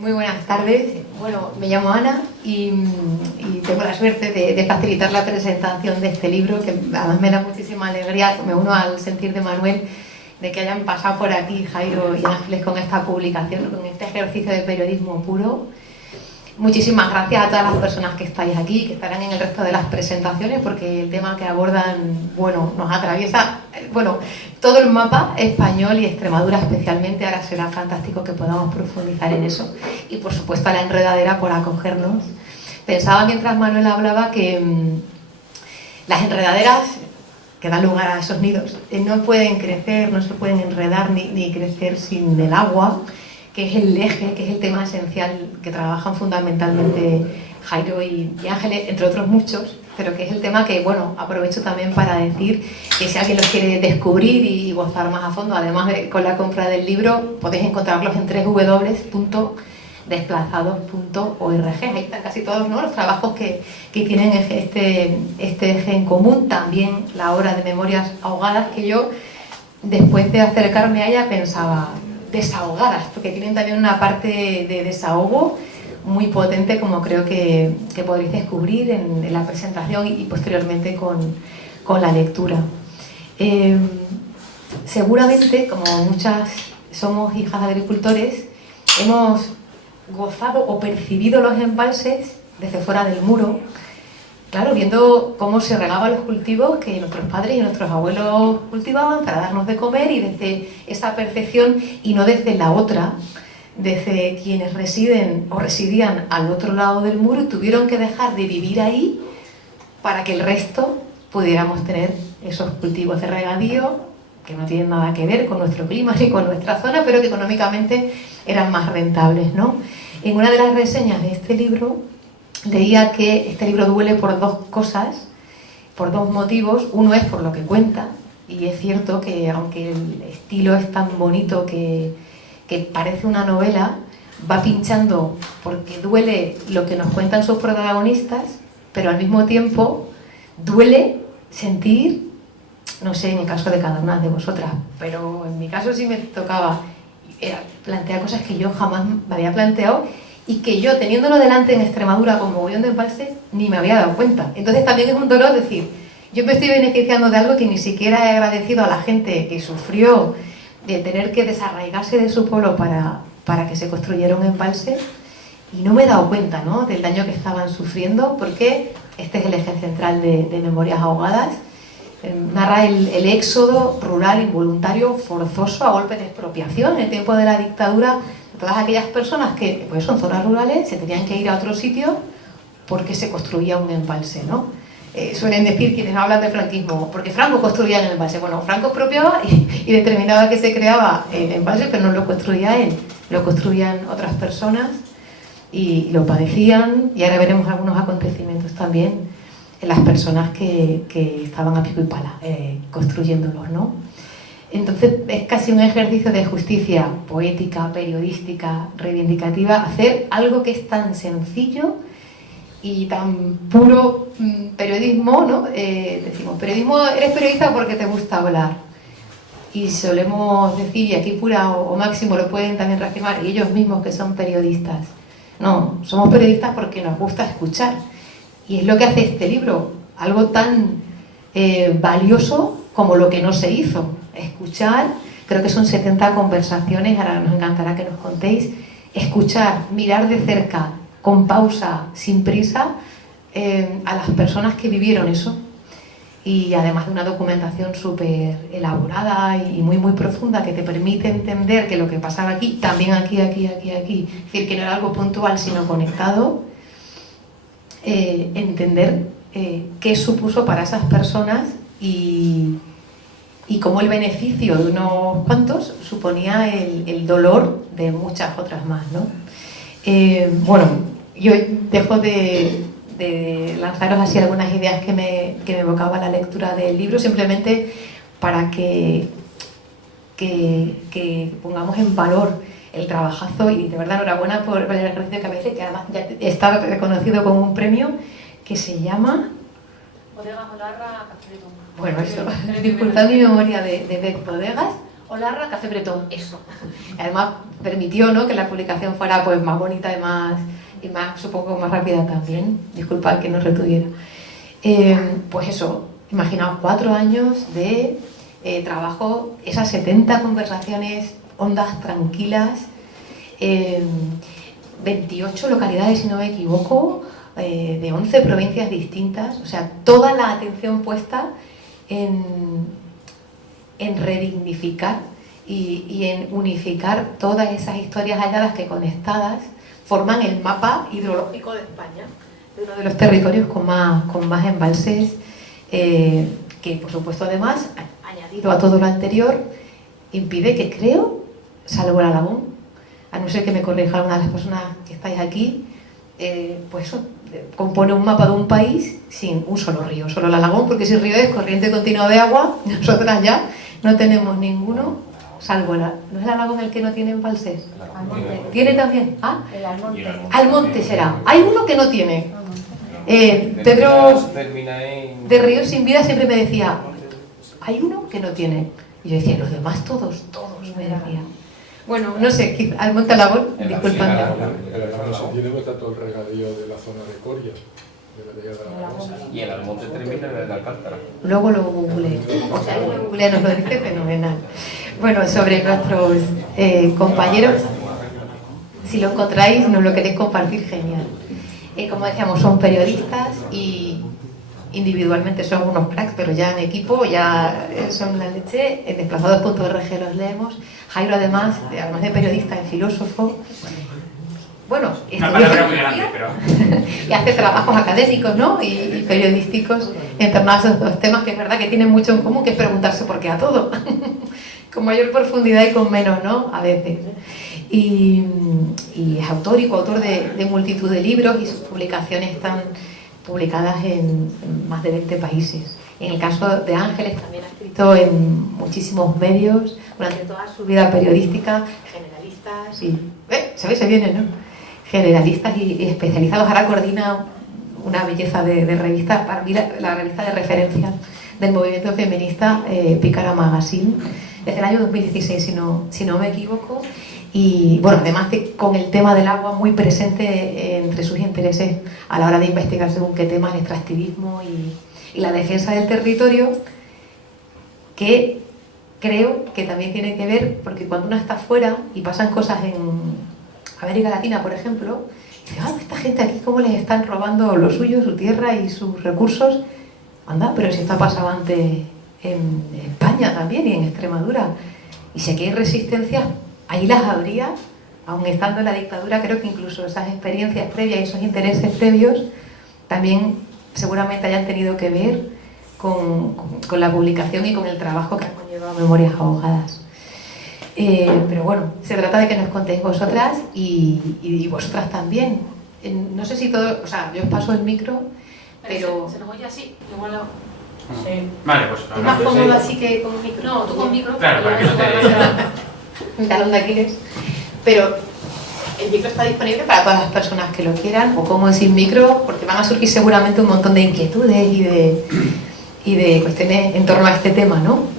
Muy buenas tardes. Bueno, me llamo Ana y tengo la suerte de facilitar la presentación de este libro, que además me da muchísima alegría. Me uno al sentir de Manuel de que hayan pasado por aquí Jairo y Ángeles con esta publicación, con este ejercicio de periodismo puro. Muchísimas gracias a todas las personas que estáis aquí, que estarán en el resto de las presentaciones, porque el tema que abordan, bueno, nos atraviesa, todo el mapa español y Extremadura especialmente. Ahora será fantástico que podamos profundizar en eso. Y por supuesto a la enredadera por acogernos. Pensaba mientras Manuel hablaba que las enredaderas que dan lugar a esos nidos no pueden crecer, no se pueden enredar ni crecer sin el agua, que es el eje, que es el tema esencial que trabajan fundamentalmente Jairo y Ángeles, entre otros muchos, pero que es el tema que, bueno, aprovecho también para decir que si alguien los quiere descubrir y gozar más a fondo, además con la compra del libro, podéis encontrarlos en www.desplazados.org. Ahí están casi todos, ¿no?, los trabajos que tienen este eje en común. También la obra de Memorias ahogadas, que yo, después de acercarme a ella, pensaba desahogadas, porque tienen también una parte de desahogo muy potente, como creo que podréis descubrir en la presentación y posteriormente con la lectura. Seguramente, como muchas somos hijas de agricultores, hemos gozado o percibido los embalses desde fuera del muro, claro, viendo cómo se regaban los cultivos que nuestros padres y nuestros abuelos cultivaban para darnos de comer, y desde esa percepción, y no desde la otra, desde quienes residen o residían al otro lado del muro y tuvieron que dejar de vivir ahí para que el resto pudiéramos tener esos cultivos de regadío que no tienen nada que ver con nuestro clima ni con nuestra zona, pero que económicamente eran más rentables, ¿no? En una de las reseñas de este libro leía que este libro duele por dos cosas, por dos motivos. Uno es por lo que cuenta, y es cierto que aunque el estilo es tan bonito que parece una novela, va pinchando porque duele lo que nos cuentan sus protagonistas, pero al mismo tiempo duele sentir, no sé en el caso de cada una de vosotras, pero en mi caso sí me tocaba plantear cosas que yo jamás me había planteado, y que yo, teniéndolo delante en Extremadura con mogollón de embalses, ni me había dado cuenta. Entonces también es un dolor decir, yo me estoy beneficiando de algo que ni siquiera he agradecido a la gente que sufrió de tener que desarraigarse de su pueblo para que se construyera un embalse, y no me he dado cuenta, ¿no?, del daño que estaban sufriendo, porque este es el eje central de Memorias ahogadas. Narra el éxodo rural involuntario, forzoso, a golpe de expropiación en el tiempo de la dictadura. Todas aquellas personas que, pues, son zonas rurales, se tenían que ir a otro sitio porque se construía un embalse, ¿no? Suelen decir quienes hablan de franquismo, porque Franco construía el embalse. Bueno, Franco expropiaba y determinaba que se creaba el embalse, pero no lo construía él, lo construían otras personas y lo padecían, y ahora veremos algunos acontecimientos también en las personas que estaban a pico y pala construyéndolos, ¿no? Entonces es casi un ejercicio de justicia poética, periodística, reivindicativa, hacer algo que es tan sencillo y tan puro periodismo, ¿no? Decimos, periodismo, eres periodista porque te gusta hablar. Y solemos decir, y aquí Pura o Máximo lo pueden también reafirmar, y ellos mismos, que son periodistas. No, somos periodistas porque nos gusta escuchar. Y es lo que hace este libro, algo tan valioso como lo que no se hizo. Escuchar, creo que son 70 conversaciones, ahora nos encantará que nos contéis. Escuchar, mirar de cerca, con pausa, sin prisa, a las personas que vivieron eso. Y además de una documentación súper elaborada y muy muy profunda, que te permite entender que lo que pasaba aquí, también aquí. Es decir, que no era algo puntual sino conectado. Entender qué supuso para esas personas y cómo el beneficio de unos cuantos suponía el dolor de muchas otras más, ¿no? Bueno, yo dejo de lanzaros así algunas ideas que me evocaba la lectura del libro, simplemente para que pongamos en valor el trabajazo, y de verdad enhorabuena por el ejercicio que habéis hecho, que además ya está reconocido con un premio que se llama Bodegas Olarra, Café de Tumba. Bueno, eso, disculpad mi memoria de Bodegas Olarra, Café Bretón, eso. Además permitió, ¿no?, que la publicación fuera pues más bonita y más, supongo, más rápida también. Disculpad que no retuviera. Pues eso, imaginaos 4 años de trabajo, esas 70 conversaciones hondas, tranquilas, 28 localidades, si no me equivoco, de 11 provincias distintas, o sea, toda la atención puesta en redignificar y en unificar todas esas historias halladas que conectadas forman el mapa hidrológico de España, de uno de los territorios con más embalses, que por supuesto además, añadido a todo lo anterior, impide que, creo, salvo el Alagón, a no ser que me corrija alguna de las personas que estáis aquí, pues eso, compone un mapa de un país sin un solo río, solo el Alagón, porque si el río es corriente continua de agua, nosotras ya no tenemos ninguno, salvo ¿no es el Alagón el que no tiene embalses? ¿Tiene también? ¿Ah? El Almonte. Almonte será. Hay uno que no tiene. Pedro de Ríos Sin Vida siempre me decía, hay uno que no tiene. Y yo decía, los demás todos, me decía. Bueno, no sé, Almonte Alagón, disculpadme. El Alagón se tiene todo el regadío de la zona de Coria, de la Vega de Alagón. Y el Almonte termina en la Alcántara. Luego lo googleé. O sea, lo googleé, nos lo dice fenomenal. Bueno, sobre nuestros compañeros, si lo encontráis, nos lo queréis compartir, genial. Como decíamos, son periodistas y individualmente son unos cracks, pero ya en equipo ya son la leche. En desplazados.org los leemos. Jairo, además de periodista, es filósofo. Bueno, una palabra muy grande, pero... y hace trabajos académicos, ¿no?, y periodísticos en torno a esos dos temas, que es verdad que tienen mucho en común, que es preguntarse por qué a todo, con mayor profundidad y con menos, ¿no?, a veces. Y es autor y coautor de multitud de libros, y sus publicaciones están publicadas en más de 20 países. En el caso de Ángeles también ha escrito en muchísimos medios durante toda su vida periodística, generalistas y... ¿sabéis? Se viene, ¿no? Generalistas y especializados. Ahora coordina una belleza de revista, para mí la revista de referencia del movimiento feminista, Pícara Magazine, desde el año 2016, si no me equivoco. Y bueno, además de con el tema del agua muy presente entre sus intereses a la hora de investigar según qué temas, el extractivismo y la defensa del territorio, que creo que también tiene que ver, porque cuando uno está fuera y pasan cosas en América Latina, por ejemplo, dice, esta gente aquí cómo les están robando lo suyo, su tierra y sus recursos. Anda, pero si esto ha pasado antes en España también y en Extremadura. Y si aquí hay resistencias, ahí las habría, aun estando en la dictadura. Creo que incluso esas experiencias previas y esos intereses previos también seguramente hayan tenido que ver con la publicación y con el trabajo que ha conllevado Memorias Ahogadas. Pero bueno, se trata de que nos contéis vosotras y vosotras también. No sé si todo, o sea, yo os paso el micro, pero... ¿Se nos oye así? Igual lo... Sí. Vale, pues... ¿Es más cómodo así que con micro? No, tú con micro. Claro, para que no te... Mi talón de Aquiles. Pero el micro está disponible para todas las personas que lo quieran, o como sin micro, porque van a surgir seguramente un montón de inquietudes y de cuestiones en torno a este tema, ¿no?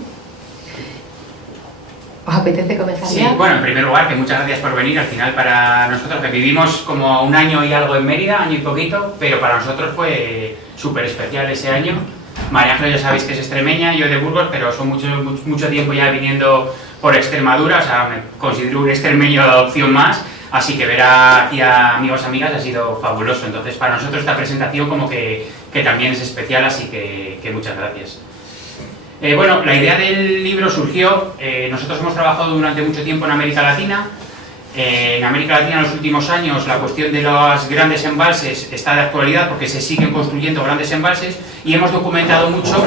¿Os apetece comenzar Sí, ya? bueno, en primer lugar, que muchas gracias por venir. Al final, para nosotros, que vivimos como un año y algo en Mérida, año y poquito, pero para nosotros fue súper especial ese año. María Ángeles ya sabéis que es extremeña, yo de Burgos, pero son mucho tiempo ya viniendo por Extremadura, o sea, me considero un extremeño de adopción más, así que ver aquí a amigos y amigas ha sido fabuloso. Entonces, para nosotros esta presentación como que también es especial, así que muchas gracias. Bueno, la idea del libro surgió, nosotros hemos trabajado durante mucho tiempo en América Latina. En América Latina en los últimos años la cuestión de los grandes embalses está de actualidad porque se siguen construyendo grandes embalses y hemos documentado mucho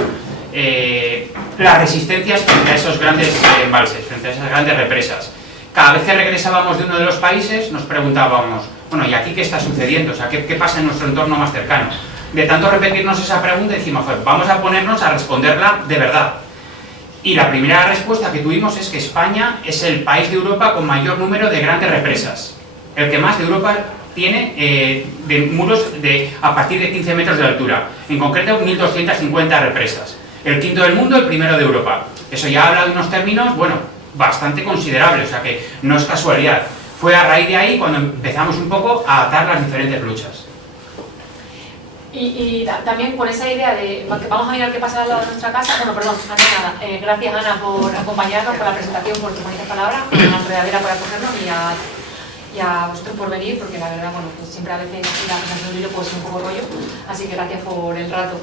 las resistencias frente a esos grandes embalses, frente a esas grandes represas. Cada vez que regresábamos de uno de los países nos preguntábamos, bueno, ¿y aquí qué está sucediendo? O sea, ¿qué pasa en nuestro entorno más cercano? De tanto repetirnos esa pregunta decimos, pues vamos a ponernos a responderla de verdad. Y la primera respuesta que tuvimos es que España es el país de Europa con mayor número de grandes represas. El que más de Europa tiene de muros a partir de 15 metros de altura. En concreto, 1.250 represas. El quinto del mundo, el primero de Europa. Eso ya habla de unos términos, bueno, bastante considerable, o sea que no es casualidad. Fue a raíz de ahí cuando empezamos un poco a atar las diferentes luchas. Y también con esa idea de que vamos a mirar qué pasa al lado de nuestra casa. Bueno, perdón, antes de nada, gracias Ana por acompañarnos, por la presentación, por tus bonitas palabras, a la enredadera por acogernos y a vosotros por venir, porque la verdad, bueno, pues siempre a veces la presentación de un libro puede ser un poco rollo, así que gracias por el rato.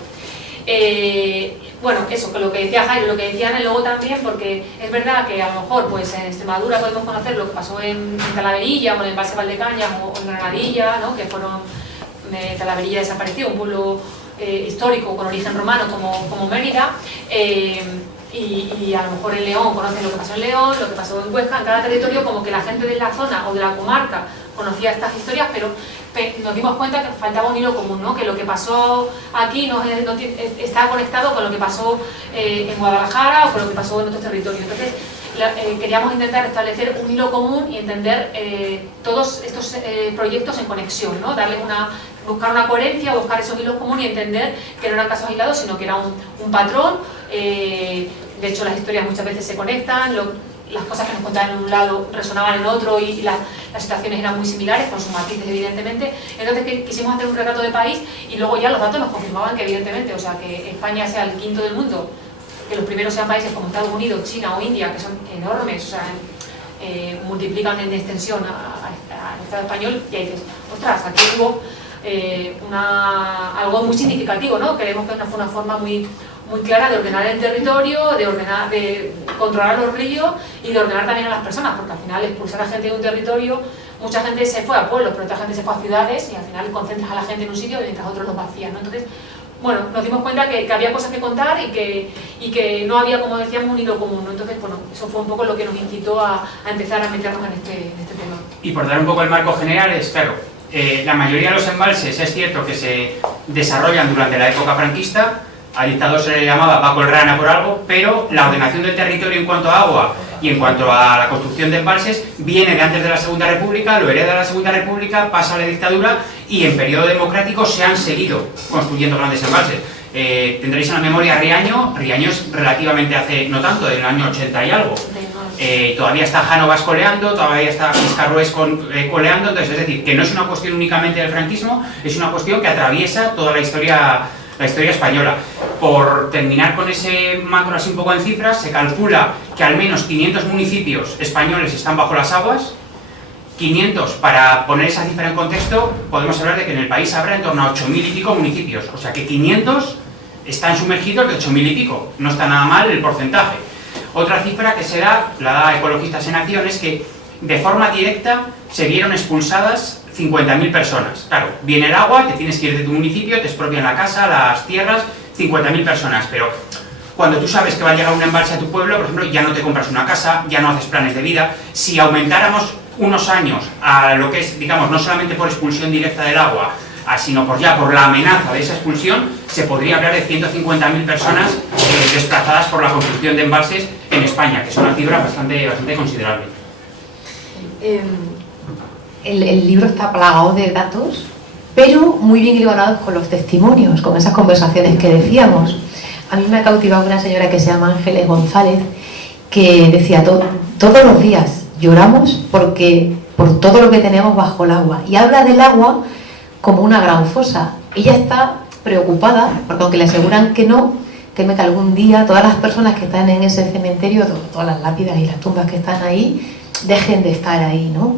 Bueno, eso, que lo que decía Jairo, lo que decía Ana, y luego también, porque es verdad que a lo mejor pues en Extremadura podemos conocer lo que pasó en Talaverilla, o en el embalse Valdecañas, o en Granadilla, ¿no? Que fueron... Talaverilla desapareció, un pueblo histórico con origen romano como Mérida, y a lo mejor en León conocen lo que pasó en León, lo que pasó en Huesca. En cada territorio como que la gente de la zona o de la comarca conocía estas historias, pero nos dimos cuenta que faltaba un hilo común, ¿no? Que lo que pasó aquí no está conectado con lo que pasó en Guadalajara o con lo que pasó en otros territorios. Entonces queríamos intentar establecer un hilo común y entender todos estos proyectos en conexión, ¿no? Buscar una coherencia, buscar esos hilos comunes y entender que no eran casos aislados, sino que era un patrón. De hecho, las historias muchas veces se conectan, las cosas que nos contaban en un lado resonaban en otro y las situaciones eran muy similares, con sus matices evidentemente. Entonces quisimos hacer un retrato de país y luego ya los datos nos confirmaban que evidentemente, o sea, que España sea el quinto del mundo, que los primeros sean países como Estados Unidos, China o India, que son enormes, o sea, multiplican en extensión al Estado español, y ahí dices, ostras, aquí hubo algo muy significativo, ¿no? Creemos que fue una forma muy clara de ordenar el territorio, de controlar los ríos y de ordenar también a las personas, porque al final expulsar a gente de un territorio, mucha gente se fue a pueblos, pero otra gente se fue a ciudades y al final concentras a la gente en un sitio mientras otros los vacían, ¿no? Entonces, bueno, nos dimos cuenta que había cosas que contar y que no había, como decíamos, un hilo común, ¿no? Entonces, bueno, eso fue un poco lo que nos incitó a empezar a meternos en este tema. Y por dar un poco el marco general, es claro, la mayoría de los embalses es cierto que se desarrollan durante la época franquista. Al dictador se le llamaba Paco el Rana por algo, pero la ordenación del territorio en cuanto a agua y en cuanto a la construcción de embalses viene de antes de la Segunda República, lo hereda de la Segunda República, pasa a la dictadura y en periodo democrático se han seguido construyendo grandes embalses. Tendréis en la memoria Riaño es relativamente hace no tanto, del año 80 y algo. Todavía está Jánovas coleando, todavía está Fiscarrués coleando, entonces es decir, que no es una cuestión únicamente del franquismo, es una cuestión que atraviesa toda la historia española. Por terminar con ese macro así un poco en cifras, se calcula que al menos 500 municipios españoles están bajo las aguas. 500, para poner esa cifra en contexto, podemos hablar de que en el país habrá en torno a 8.000 y pico municipios, o sea que 500 están sumergidos de 8.000 y pico, no está nada mal el porcentaje. Otra cifra que se da, la da Ecologistas en Acción, es que de forma directa se vieron expulsadas 50.000 personas. Claro, viene el agua, te tienes que ir de tu municipio, te expropian la casa, las tierras, 50.000 personas, pero cuando tú sabes que va a llegar un embalse a tu pueblo, por ejemplo, ya no te compras una casa, ya no haces planes de vida. Si aumentáramos unos años a lo que es, digamos, no solamente por expulsión directa del agua, sino por la amenaza de esa expulsión, se podría hablar de 150.000 personas desplazadas por la construcción de embalses en España, que es una cifra bastante considerable. El libro está plagado de datos, pero muy bien hilvanados con los testimonios, con esas conversaciones que decíamos. A mí me ha cautivado una señora que se llama Ángeles González, que decía, todos los días lloramos por todo lo que tenemos bajo el agua, y habla del agua como una gran fosa. Ella está preocupada, porque aunque le aseguran que no, teme que algún día todas las personas que están en ese cementerio, todas las lápidas y las tumbas que están ahí, dejen de estar ahí, ¿no?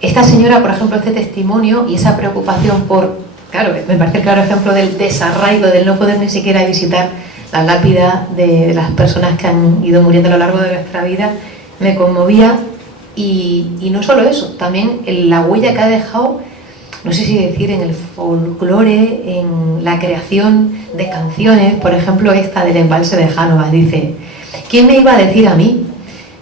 Esta señora, por ejemplo, este testimonio y esa preocupación por, claro, me parece el claro ejemplo del desarraigo, del no poder ni siquiera visitar la lápida de las personas que han ido muriendo a lo largo de nuestra vida, me conmovía. Y no solo eso, también la huella que ha dejado, no sé si decir, en el folclore, en la creación de canciones. Por ejemplo, esta del embalse de Jánovas dice: ¿quién me iba a decir a mí,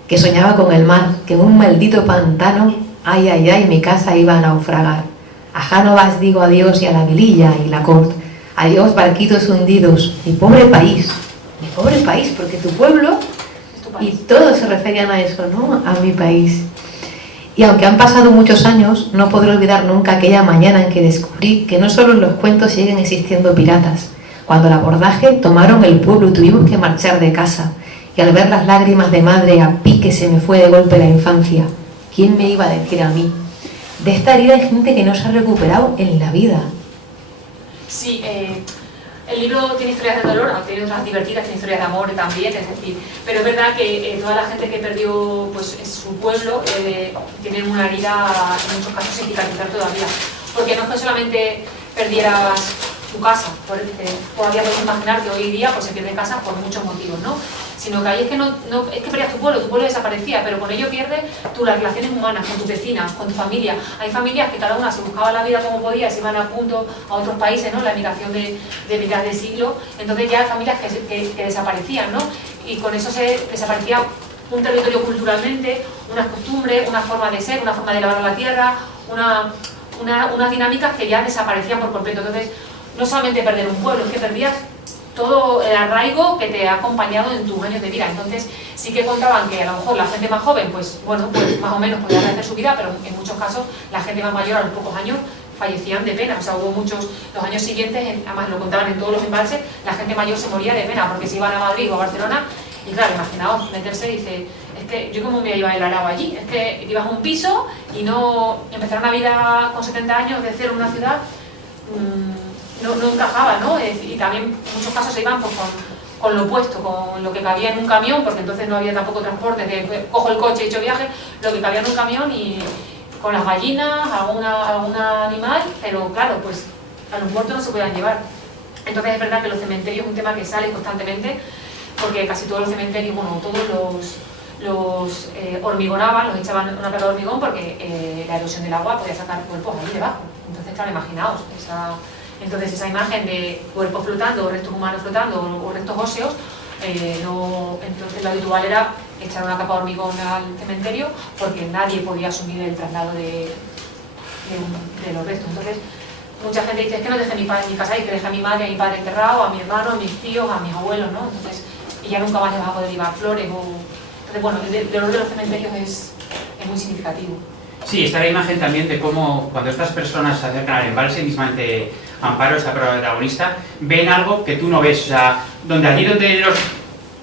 que soñaba con el mar, que en un maldito pantano, ay, ay, ay, mi casa iba a naufragar? A Jánovas digo adiós y a la Vililla y la Cort, adiós barquitos hundidos, mi pobre país, porque tu pueblo, y todos se referían a eso, ¿no? A mi país. Y aunque han pasado muchos años, no podré olvidar nunca aquella mañana en que descubrí que no solo en los cuentos siguen existiendo piratas. Cuando el abordaje tomaron el pueblo y tuvimos que marchar de casa, y al ver las lágrimas de madre a pico y que se me fue de golpe la infancia. ¿Quién me iba a decir a mí? De esta herida hay gente que no se ha recuperado en la vida. Sí, el libro tiene historias de dolor, tiene otras divertidas, tiene historias de amor también, es decir, pero es verdad que toda la gente que perdió pues, su pueblo tienen una herida en muchos casos sin cicatrizar todavía, porque no es que solamente perdieras tu casa, todavía puedes imaginar que hoy día pues, se pierden casas por muchos motivos, ¿no? Sino que ahí es que perdías tu pueblo desaparecía, pero con ello pierdes las relaciones humanas, con tus vecinas, con tu familia. Hay familias que cada una se buscaba la vida como podía, se iban a punto a otros países, ¿no? La emigración de mitad de siglo, entonces ya hay familias que desaparecían, ¿no? Y con eso se desaparecía un territorio culturalmente, unas costumbres, una forma de ser, una forma de lavar la tierra, unas dinámicas que ya desaparecían por completo. Entonces, no solamente perder un pueblo, es que perdías todo el arraigo que te ha acompañado en tus años de vida. Entonces sí que contaban que a lo mejor la gente más joven, pues bueno, pues más o menos podía agradecer su vida, pero en muchos casos la gente más mayor a los pocos años fallecían de pena. O sea, hubo muchos, los años siguientes, además lo contaban en todos los embalses, la gente mayor se moría de pena porque se iban a Madrid o a Barcelona y claro, imaginaos meterse, dice, es que yo como me iba a ir arao allí, es que ibas a un piso y no empezar una vida con 70 años de cero en una ciudad, no encajaba, ¿no? Y también en muchos casos se iban pues, con lo opuesto, con lo que cabía en un camión, porque entonces no había tampoco transporte, de cojo el coche y he hecho viaje, lo que cabía en un camión y con las gallinas, algún animal, pero claro, pues a los muertos no se podían llevar. Entonces es verdad que los cementerios es un tema que sale constantemente, porque casi todos los cementerios, bueno, todos los hormigonaban, los echaban una capa de hormigón porque la erosión del agua podía sacar cuerpos ahí debajo. Entonces, claro, imaginaos esa imagen de cuerpos flotando, restos humanos flotando o restos óseos, entonces lo habitual era echar una capa de hormigón al cementerio porque nadie podía asumir el traslado de los restos. Entonces, mucha gente dice, es que no dejé mi casa ahí, que dejé a mi madre, a mi padre enterrado, a mi hermano, a mis tíos, a mis abuelos, ¿no? Entonces, y ya nunca más les vas a poder llevar flores Entonces, bueno, el dolor de los cementerios es muy significativo. Sí, está la imagen también de cómo cuando estas personas se acercan al embalse, mismamente Amparo, esta protagonista, ven algo que tú no ves. O sea, allí donde los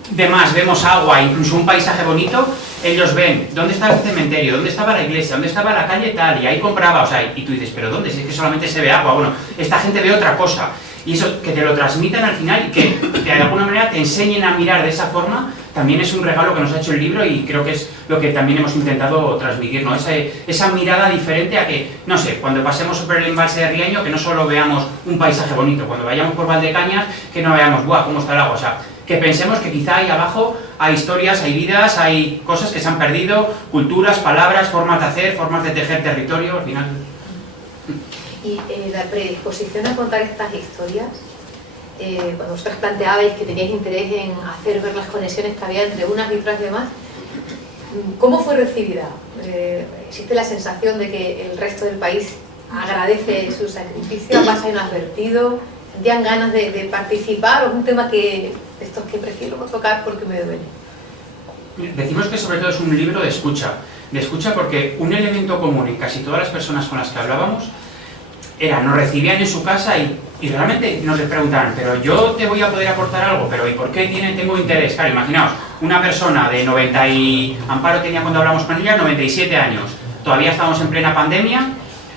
demás vemos agua, incluso un paisaje bonito, ellos ven dónde estaba el cementerio, dónde estaba la iglesia, dónde estaba la calle tal, y ahí compraba, o sea, y tú dices, ¿pero dónde? Si es que solamente se ve agua. Bueno, esta gente ve otra cosa. Y eso, que te lo transmitan al final y que de alguna manera te enseñen a mirar de esa forma, también es un regalo que nos ha hecho el libro y creo que es lo que también hemos intentado transmitir, ¿no? Esa mirada diferente a que, no sé, cuando pasemos por el embalse de Riaño, que no solo veamos un paisaje bonito, cuando vayamos por Valdecañas, que no veamos, ¡buah, cómo está el agua! O sea, que pensemos que quizá ahí abajo hay historias, hay vidas, hay cosas que se han perdido, culturas, palabras, formas de hacer, formas de tejer territorio, al final... Y la predisposición a contar estas historias, cuando vosotros planteabais que teníais interés en hacer ver las conexiones que había entre unas y otras demás, ¿cómo fue recibida? ¿Existe la sensación de que el resto del país agradece su sacrificio, pasa inadvertido, sentían ganas de participar o es un tema que estos que prefiero no tocar porque me duele? Decimos que sobre todo es un libro de escucha porque un elemento común en casi todas las personas con las que hablábamos era, nos recibían en su casa y realmente nos les preguntaban, pero yo te voy a poder aportar algo, pero ¿y por qué tengo interés? Claro, imaginaos, una persona de 90 y... Amparo tenía cuando hablamos con ella 97 años, todavía estábamos en plena pandemia,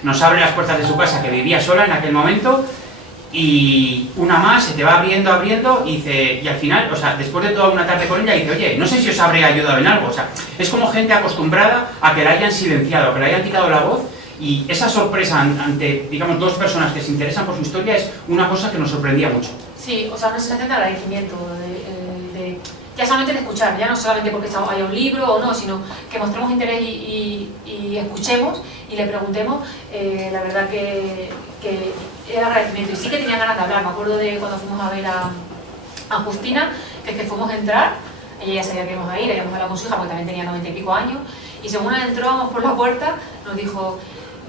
nos abre las puertas de su casa que vivía sola en aquel momento y una más se te va abriendo y dice, y al final, o sea, después de toda una tarde con ella dice, oye, no sé si os habré ayudado en algo, o sea, es como gente acostumbrada a que la hayan silenciado, a que le hayan quitado la voz. Y esa sorpresa ante, digamos, dos personas que se interesan por su historia es una cosa que nos sorprendía mucho. Sí, o sea, una sensación de agradecimiento, ya solamente de escuchar, ya no solamente porque haya un libro o no, sino que mostremos interés y escuchemos y le preguntemos, la verdad que era agradecimiento. Y sí que tenía ganas de hablar, me acuerdo de cuando fuimos a ver a Justina, que fuimos a entrar, ella ya sabía que íbamos a ir, habíamos hablado con su hija porque también tenía 90 y pico años, y según entrábamos por la puerta, nos dijo,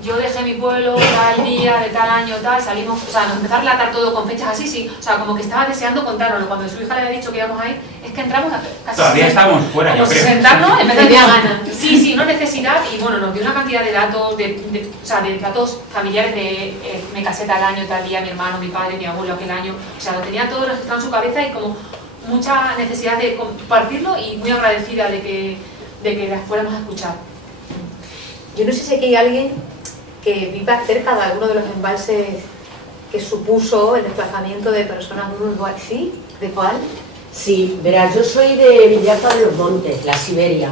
yo dejé mi pueblo tal día, de tal año, tal, salimos, o sea, nos empezó a relatar todo con fechas así, sí, o sea, como que estaba deseando contárnoslo. Cuando su hija le había dicho que íbamos a ir, es que entramos casi... Todavía estábamos fuera, yo creo. Sentarnos, en vez de ganas. Sí, no necesidad, y bueno, nos dio una cantidad de datos, o sea, de datos familiares de me casé tal año, tal día, mi hermano, mi padre, mi abuelo aquel año, o sea, lo tenía todo registrado en su cabeza y como mucha necesidad de compartirlo y muy agradecida de que de que las fuéramos a escuchar. Yo no sé si aquí hay alguien que viva cerca de alguno de los embalses que supuso el desplazamiento de personas de un lugar. ¿Sí? ¿De cuál? Sí, verás, yo soy de Villalta de los Montes, la Siberia.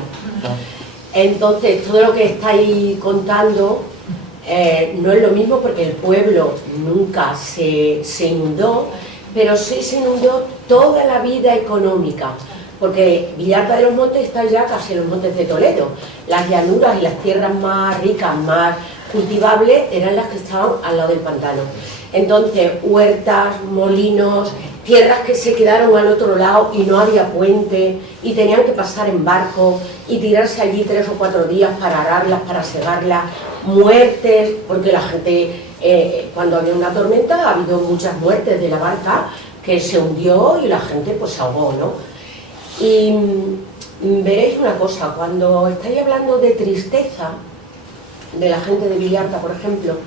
Entonces, todo lo que estáis contando no es lo mismo porque el pueblo nunca se inundó, pero sí se inundó toda la vida económica, porque Villalta de los Montes está ya casi en los Montes de Toledo. Las llanuras y las tierras más ricas, más cultivables, eran las que estaban al lado del pantano. Entonces, huertas, molinos, tierras que se quedaron al otro lado y no había puente y tenían que pasar en barco y tirarse allí 3 o 4 días para ararlas, para segarlas, muertes, porque la gente, cuando había una tormenta, ha habido muchas muertes de la barca que se hundió y la gente pues se ahogó, ¿no? Y veréis una cosa, cuando estáis hablando de tristeza, de la gente de Villalta, por ejemplo,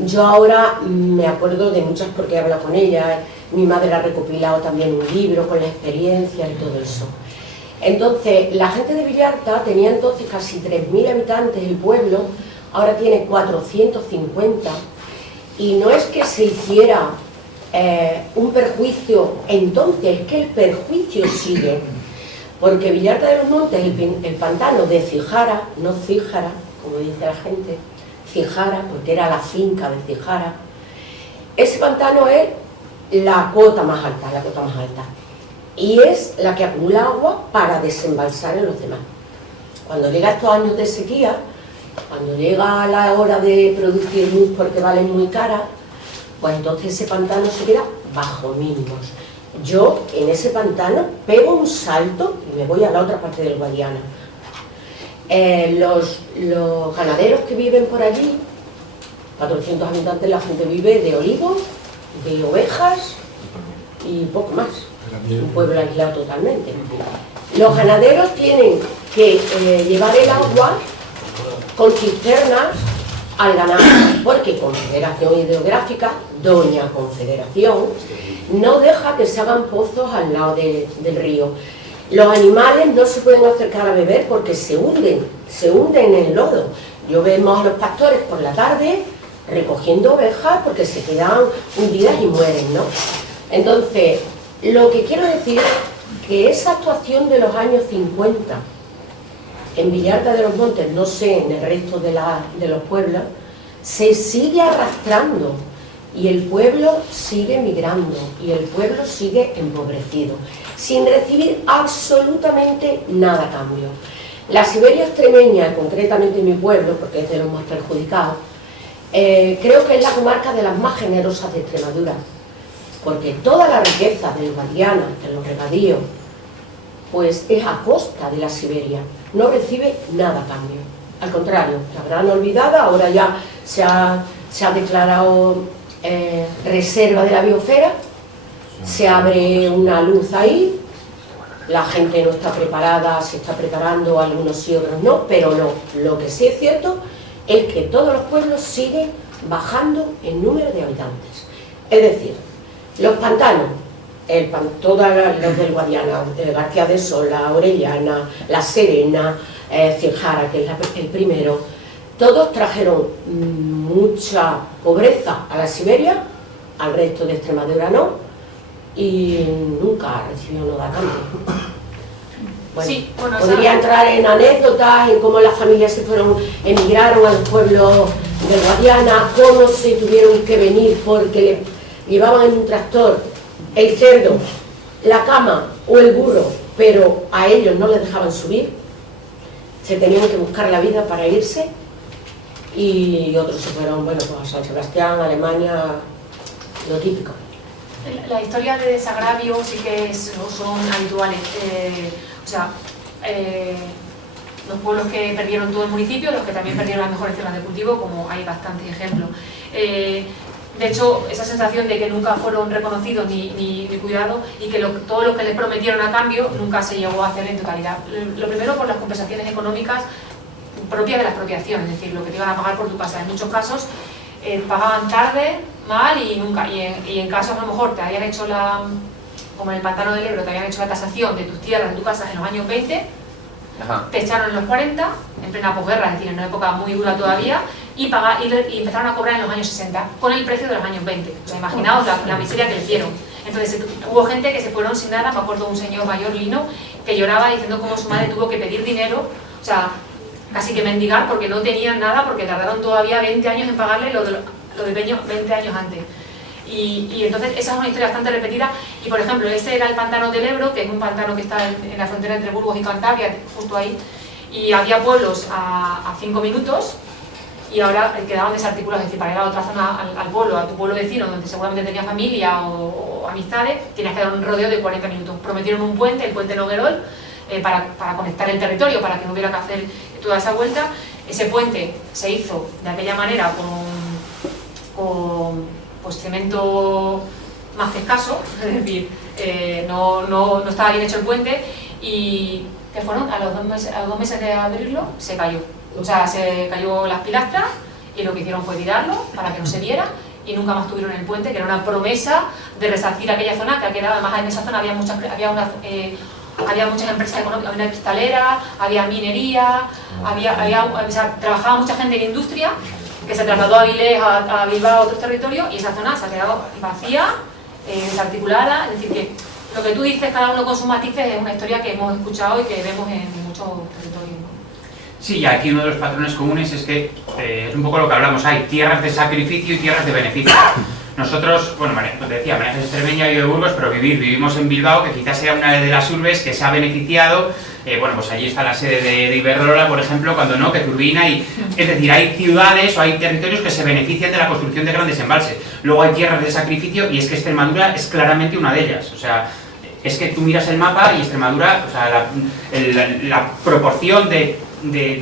yo ahora me acuerdo de muchas porque he hablado con ella, mi madre ha recopilado también un libro con la experiencia y todo eso. Entonces, la gente de Villalta tenía entonces casi 3.000 habitantes el pueblo, ahora tiene 450, y no es que se hiciera un perjuicio entonces, es que el perjuicio sigue, porque Villalta de los Montes, el pantano de Cijara, no Cíjara, como dice la gente, Cijara, porque era la finca de Cijara, ese pantano es la cota más alta, y es la que acumula agua para desembalsar en los demás. Cuando llega estos años de sequía, cuando llega la hora de producir luz porque valen muy cara, pues entonces ese pantano se queda bajo mínimos. Yo en ese pantano pego un salto y me voy a la otra parte del Guadiana. Los ganaderos que viven por allí, 400 habitantes, la gente vive de olivos, de ovejas y poco más. Un pueblo aislado totalmente. Los ganaderos tienen que llevar el agua con cisternas al ganado, porque Confederación Hidrográfica, Doña Confederación, no deja que se hagan pozos al lado del río. Los animales no se pueden acercar a beber porque se hunden en el lodo. Yo vemos a los pastores por la tarde recogiendo ovejas porque se quedan hundidas y mueren, ¿no? Entonces, lo que quiero decir es que esa actuación de los años 50 en Villalta de los Montes, no sé, en el resto de los pueblos, se sigue arrastrando y el pueblo sigue migrando y el pueblo sigue empobrecido, sin recibir absolutamente nada a cambio. La Siberia extremeña, concretamente mi pueblo, porque es de los más perjudicados, creo que es la comarca de las más generosas de Extremadura, porque toda la riqueza del Guadiana, de los regadíos, pues es a costa de la Siberia, no recibe nada a cambio. Al contrario, la gran olvidada, ahora ya se ha declarado reserva de la biosfera, se abre una luz ahí, la gente no está preparada, se está preparando, algunos sí, otros no, pero no, lo que sí es cierto es que todos los pueblos siguen bajando en número de habitantes. Es decir, los pantanos, todos los del Guadiana, García de Sola, Orellana, La Serena, Cijara, que es el primero, todos trajeron mucha pobreza a la Siberia, al resto de Extremadura no, y nunca recibió nada a cambio. Bueno, Sí, bueno, podría entrar en anécdotas, en cómo las familias emigraron a los pueblos del Guadiana, cómo se tuvieron que venir porque llevaban en un tractor el cerdo, la cama o el burro, pero a ellos no les dejaban subir, se tenían que buscar la vida para irse, y otros se fueron, bueno, pues a San Sebastián, Alemania, lo típico. La historia de desagravio sí que son habituales. Los pueblos que perdieron todo el municipio, los que también perdieron las mejores tierras de cultivo, como hay bastantes ejemplos. De hecho, esa sensación de que nunca fueron reconocidos ni cuidados y que todo lo que les prometieron a cambio nunca se llegó a hacer en totalidad. Lo primero por las compensaciones económicas propias de la expropiación, es decir, lo que te iban a pagar por tu casa. En muchos casos pagaban tarde, mal y nunca. Y en casos a lo mejor te habían hecho como en el Pantano del Ebro, te habían hecho la tasación de tus tierras, de tu casa en los años 20, te echaron en los 40, en plena posguerra, es decir, en una época muy dura todavía, y empezaron a cobrar en los años 60, con el precio de los años 20. O sea, imaginaos la miseria que le hicieron. Entonces hubo gente que se fueron sin nada, me acuerdo de un señor mayor lino que lloraba diciendo cómo su madre tuvo que pedir dinero, o sea, casi que mendigar porque no tenían nada, porque tardaron todavía 20 años en pagarle lo de 20 años antes. Y entonces esa es una historia bastante repetida. Y por ejemplo, ese era el pantano del Ebro, que es un pantano que está en la frontera entre Burgos y Cantabria, justo ahí, y había pueblos a 5 minutos, y ahora quedaban desarticulados, es decir, para ir a otra zona, al pueblo, a tu pueblo vecino, donde seguramente tenías familia o amistades, tenías que dar un rodeo de 40 minutos. Prometieron un puente, el puente Noguerol, para conectar el territorio, para que no hubiera que hacer toda esa vuelta. Ese puente se hizo de aquella manera con pues, cemento más que escaso, es decir, no estaba bien hecho el puente, y que fueron a los 2 meses de abrirlo, se cayó. O sea, se cayó las pilastras y lo que hicieron fue tirarlo para que no se viera, y nunca más tuvieron el puente, que era una promesa de resarcir aquella zona, que ha quedado, además en esa zona había muchas empresas económicas, había una cristalera, había minería, o sea, trabajaba mucha gente en industria, que se trasladó a Avilés, a Bilbao, a otros territorios, y esa zona se ha quedado vacía, desarticulada. Es decir, que lo que tú dices, cada uno con sus matices, es una historia que hemos escuchado y que vemos en muchos territorios. Sí, y aquí uno de los patrones comunes es que es un poco lo que hablamos, hay tierras de sacrificio y tierras de beneficio. Nosotros, bueno, te decía, María Jesús es extremeña, yo de Burgos, pero vivimos en Bilbao, que quizás sea una de las urbes que se ha beneficiado. Bueno, pues allí está la sede de Iberdrola, por ejemplo, cuando no, que turbina, y es decir, hay ciudades o hay territorios que se benefician de la construcción de grandes embalses. Luego hay tierras de sacrificio, y es que Extremadura es claramente una de ellas. O sea, es que tú miras el mapa y Extremadura, o sea, la proporción de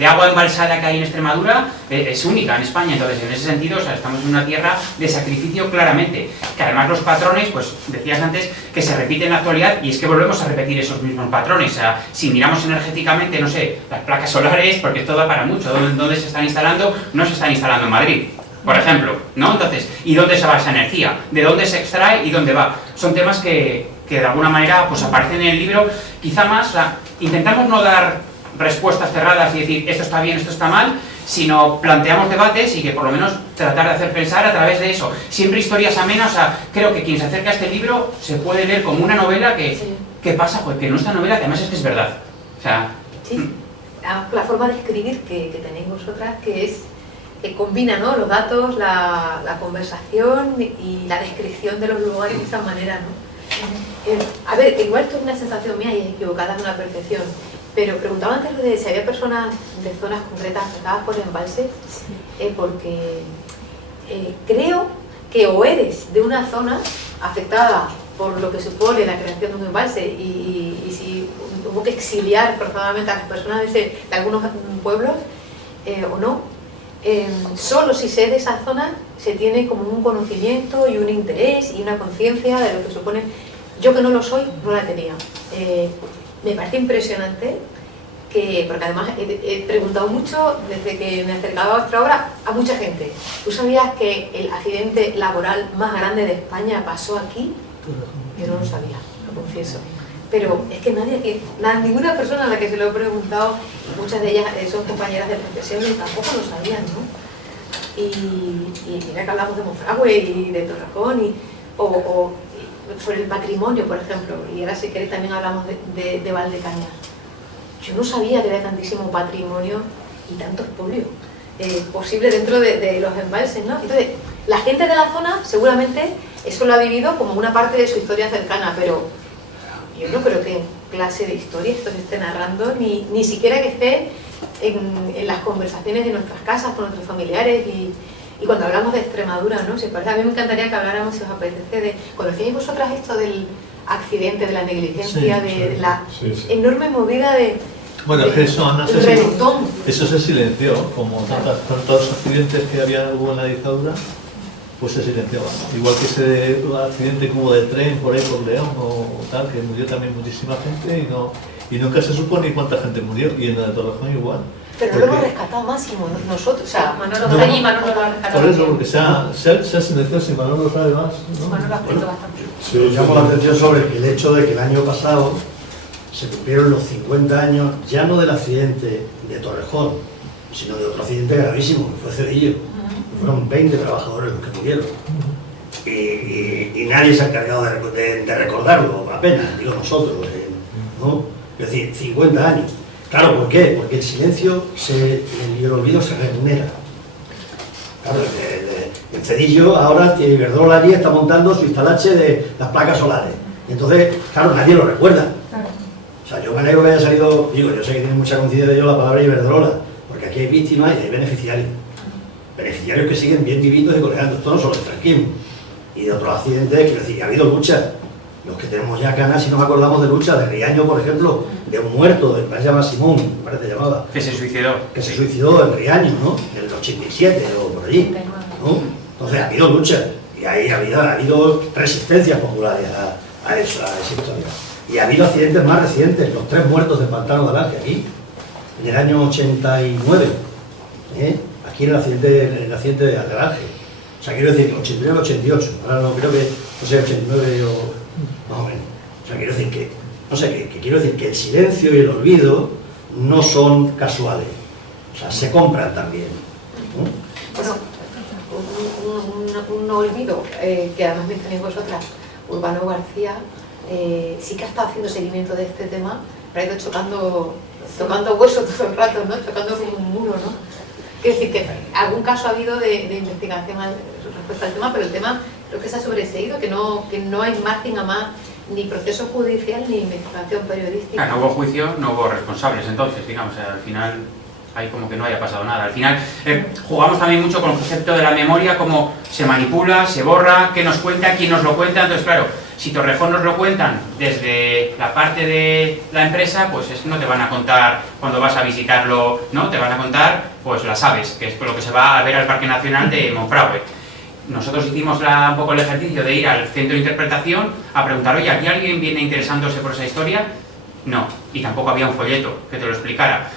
agua embalsada que hay en Extremadura es única en España. Entonces, en ese sentido, o sea, estamos en una tierra de sacrificio claramente, que además los patrones, pues decías antes, que se repiten en la actualidad, y es que volvemos a repetir esos mismos patrones. O sea, si miramos energéticamente, no sé, las placas solares, porque esto da para mucho, ¿dónde se están instalando? No se están instalando en Madrid, por ejemplo, ¿no? Entonces, ¿y dónde se va esa energía? ¿De dónde se extrae y dónde va? Son temas que de alguna manera pues aparecen en el libro. Quizá más, o sea, intentamos no dar respuestas cerradas y decir esto está bien, esto está mal, sino planteamos debates y que por lo menos tratar de hacer pensar a través de eso. Siempre historias amenas. O sea, creo que quien se acerca a este libro se puede leer como una novela que pasa, pues, que no es una novela, que además es que es verdad. O sea, sí, la forma de escribir que tenéis vosotras, que combina, ¿no?, los datos, la conversación y la descripción de los lugares de esa manera, ¿no? A ver, igual esto es una sensación mía y es equivocada en una percepción, pero preguntaba antes de si había personas de zonas concretas afectadas por embalses, porque creo que o eres de una zona afectada por lo que supone la creación de un embalse y si hubo que exiliar forzadamente a las personas de algunos pueblos o no, solo si se es de esa zona se tiene como un conocimiento y un interés y una conciencia de lo que supone. Yo, que no lo soy, no la tenía. Me parece impresionante porque además he preguntado mucho desde que me acercaba a vuestra obra a mucha gente. ¿Tú sabías que el accidente laboral más grande de España pasó aquí? Yo no lo sabía, lo confieso. Pero es que ninguna persona a la que se lo he preguntado, muchas de ellas son compañeras de profesión y tampoco lo sabían, ¿no? Y mira que hablamos de Monfragüe y de Torrejón o sobre el patrimonio, por ejemplo, y ahora si queréis también hablamos de Valdecañas. Yo no sabía que había tantísimo patrimonio y tanto espolio posible dentro de los embalses, ¿no? Entonces, la gente de la zona seguramente eso lo ha vivido como una parte de su historia cercana, pero yo no creo que en clase de historia esto se esté narrando, ni siquiera que esté en las conversaciones de nuestras casas con nuestros familiares y cuando hablamos de Extremadura, ¿no? A mí me encantaría que habláramos, si os apetece, ¿conocíais vosotras esto del accidente, de la negligencia, de la enorme movida de... Bueno, es que eso, no sé eso se silenció, como tantos accidentes que hubo en la dictadura, pues se silenciaba. Igual que ese accidente que hubo de tren por ahí por León o tal, que murió también muchísima gente y nunca se supo ni cuánta gente murió, y en la de Torrejón igual. Pero no lo hemos rescatado Máximo nosotros, o sea, Manolo no, allí Manolo lo ha rescatado. Por eso, porque se ha silenciado, si Manolo lo sabe más, ¿no? Manolo ha escrito bastante. Sí, llamo la atención sobre el hecho de que el año pasado se cumplieron los 50 años, ya no del accidente de Torrejón, sino de otro accidente gravísimo, que fue Cedillo. Fueron 20 trabajadores los que murieron. Y nadie se ha encargado de recordarlo, apenas, digo nosotros, ¿no? Es decir, 50 años. Claro, ¿por qué? Porque el silencio y el olvido se remunera. Claro, en Cedillo ahora Iberdrola allí está montando su instalache de las placas solares. Y entonces, claro, nadie lo recuerda. O sea, yo me alegro que haya salido, digo, yo sé que tiene mucha conciencia de ello la palabra Iberdrola, porque aquí hay víctimas y hay beneficiarios. Beneficiarios que siguen bien vivitos y coleando. Esto no solo es franquismo. Y de otros accidentes, quiero decir, ha habido luchas. Los que tenemos ya canas, si nos acordamos de luchas, de Riaño, por ejemplo, de un muerto, del que se llama Simón, me parece llamaba. Que se suicidó. Que se suicidó en Riaño, ¿no? En el 87 o por allí, ¿no? Entonces ha habido luchas y ahí ha habido resistencias populares a esa historia. Y ha habido accidentes más recientes, los 3 muertos del Pantano de Alange, aquí, en el año 89, aquí en el accidente de Alange. O sea, quiero decir, 89 88, ahora no creo que, no sé, 89 o más o menos. O sea, quiero decir que, no sé, quiero decir que el silencio y el olvido no son casuales, o sea, se compran también, ¿no? Bueno, un olvido que además mencionéis vosotras, Urbano García, sí que ha estado haciendo seguimiento de este tema, pero ha ido tocando hueso todo el rato, ¿no? Tocando como un muro, ¿no? Quiero decir que algún caso ha habido de investigación respecto al tema, pero el tema creo que se ha sobreseído, que no hay margen a más ni proceso judicial ni investigación periodística. No hubo juicio, no hubo responsables, entonces, digamos, al final hay como que no haya pasado nada. Al final jugamos también mucho con el concepto de la memoria, cómo se manipula, se borra, qué nos cuenta, quién nos lo cuenta. Entonces, claro, si Torrejón nos lo cuentan desde la parte de la empresa, pues es que no te van a contar cuando vas a visitarlo, ¿no? Te van a contar, pues las aves, que es lo que se va a ver al Parque Nacional de Monfragüe. Nosotros hicimos un poco el ejercicio de ir al centro de interpretación a preguntar, oye, ¿aquí alguien viene interesándose por esa historia? No, y tampoco había un folleto que te lo explicara.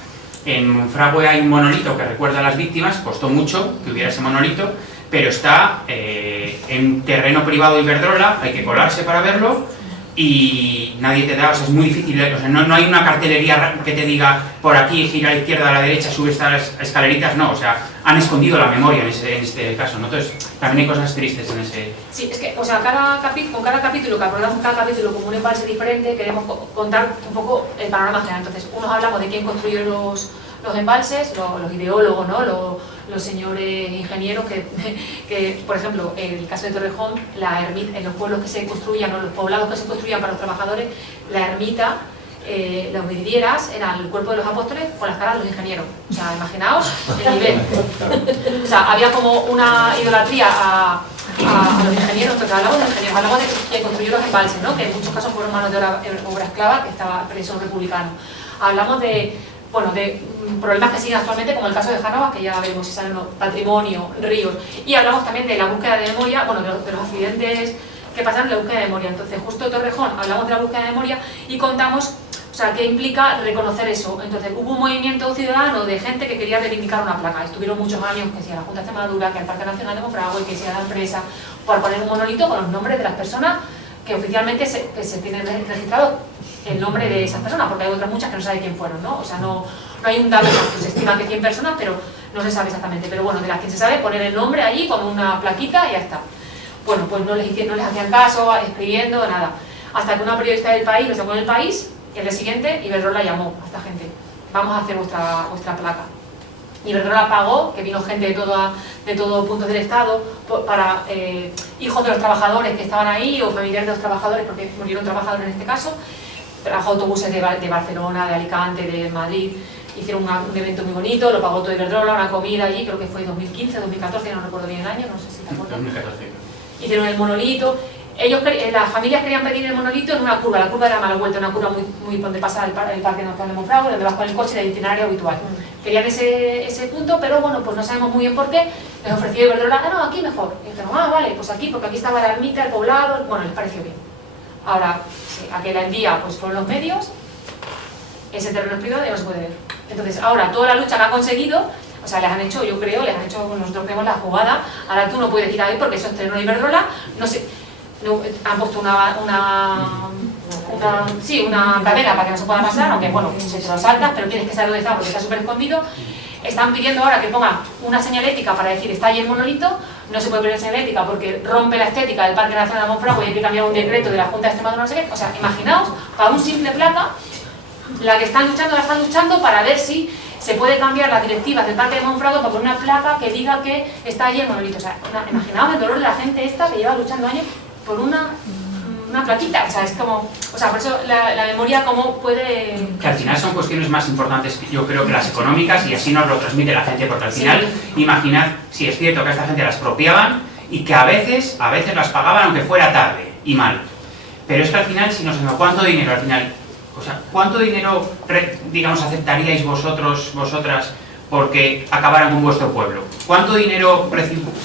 En Monfragüe hay un monolito que recuerda a las víctimas, costó mucho que hubiera ese monolito, pero está en terreno privado de Iberdrola, hay que colarse para verlo y nadie te da, o sea, es muy difícil, o sea, no hay una cartelería que te diga por aquí, gira a la izquierda, a la derecha, sube estas escaleritas, no, o sea, han escondido la memoria en este caso, ¿no? Entonces, también hay cosas tristes en ese... Sí, es que, o sea, con cada capítulo, que abordamos cada capítulo como un embalse diferente, queremos contar un poco el panorama general. Entonces, unos hablamos de quién construyó los embalses, los ideólogos, ¿no? Los señores ingenieros que, por ejemplo, en el caso de Torrejón, en los pueblos que se construían, o los poblados que se construían para los trabajadores, la ermita, los vidrieras eran el cuerpo de los apóstoles con las caras de los ingenieros. O sea, imaginaos el nivel. O sea, había como una idolatría a los ingenieros. Entonces hablamos de ingenieros, hablamos de quien construyó los embalses, ¿no? Que en muchos casos fueron manos de obra esclava, que estaba preso republicano. Hablamos de problemas que siguen actualmente, como el caso de Jánovas, que ya veremos si sale uno, patrimonio, ríos, y hablamos también de la búsqueda de memoria, de los accidentes que pasaron en la búsqueda de memoria. Entonces, justo en Torrejón hablamos de la búsqueda de memoria y contamos, o sea, qué implica reconocer eso. Entonces, hubo un movimiento ciudadano de gente que quería reivindicar una placa. Estuvieron muchos años, que sea la Junta de Extremadura, que el Parque Nacional de Monfragüe, que sea la empresa, para poner un monolito con los nombres de las personas que oficialmente se tienen registrado el nombre de esas personas, porque hay otras muchas que no sabe quién fueron, ¿no? O sea, no hay un dato exacto, se estima que 100 personas, pero no se sabe exactamente. Pero bueno, de las que se sabe, poner el nombre allí con una plaquita y ya está. Bueno, pues no les hacían caso, escribiendo, nada. Hasta que una periodista del País lo sacó en El País, y al día siguiente Iberdrola llamó a esta gente: vamos a hacer vuestra placa. Iberdrola pagó, que vino gente de todo puntos del Estado, para hijos de los trabajadores que estaban ahí, o familiares de los trabajadores, porque murieron trabajadores en este caso. Trajo autobuses de Barcelona, de Alicante, de Madrid, hicieron un evento muy bonito, lo pagó todo Iberdrola, una comida allí, creo que fue 2015, 2014, no recuerdo bien el año, no sé si te acuerdas. 2014. Hicieron el monolito. Las familias querían pedir el monolito en una curva, la curva era mala vuelta, una curva muy donde pasa el Parque Nacional de Monfragüe, donde vas con el coche del itinerario habitual. Querían ese punto, pero bueno, pues no sabemos muy bien por qué. Les ofreció Iberdrola, no, aquí mejor. Y dijeron, vale, pues aquí, porque aquí estaba la ermita, el poblado, bueno, les pareció bien. Ahora, aquel día pues fueron los medios, ese terreno es privado y no se puede ver. Entonces, ahora toda la lucha que ha conseguido, o sea, les han hecho, yo creo, nosotros vemos la jugada, ahora tú no puedes ir ahí porque eso es terreno de Iberdrola, no sé, han puesto una cadena para que no se pueda pasar, aunque bueno, se te lo saltas, pero tienes que saber dónde está porque está súper escondido. Están pidiendo ahora que ponga una señalética para decir está ahí el monolito. No se puede poner señalética porque rompe la estética del Parque Nacional de Monfragüe y hay que cambiar un decreto de la Junta de Extremadura, no sé qué. O sea, imaginaos, para un simple placa, la están luchando para ver si se puede cambiar las directivas del Parque de Monfragüe para poner una placa que diga que está allí el monolito. O sea, imaginaos el dolor de la gente esta que lleva luchando años por una plaquita. O sea, es como... O sea, por eso la memoria cómo puede... Que al final son cuestiones más importantes, yo creo, que las económicas, y así nos lo transmite la gente, porque al final, imaginad, si es cierto que a esta gente la expropiaban y que a veces las pagaban aunque fuera tarde y mal. Pero es que al final, si nos sabemos cuánto dinero al final... O sea, ¿cuánto dinero, digamos, aceptaríais vosotras, porque acabaran con vuestro pueblo? ¿Cuánto dinero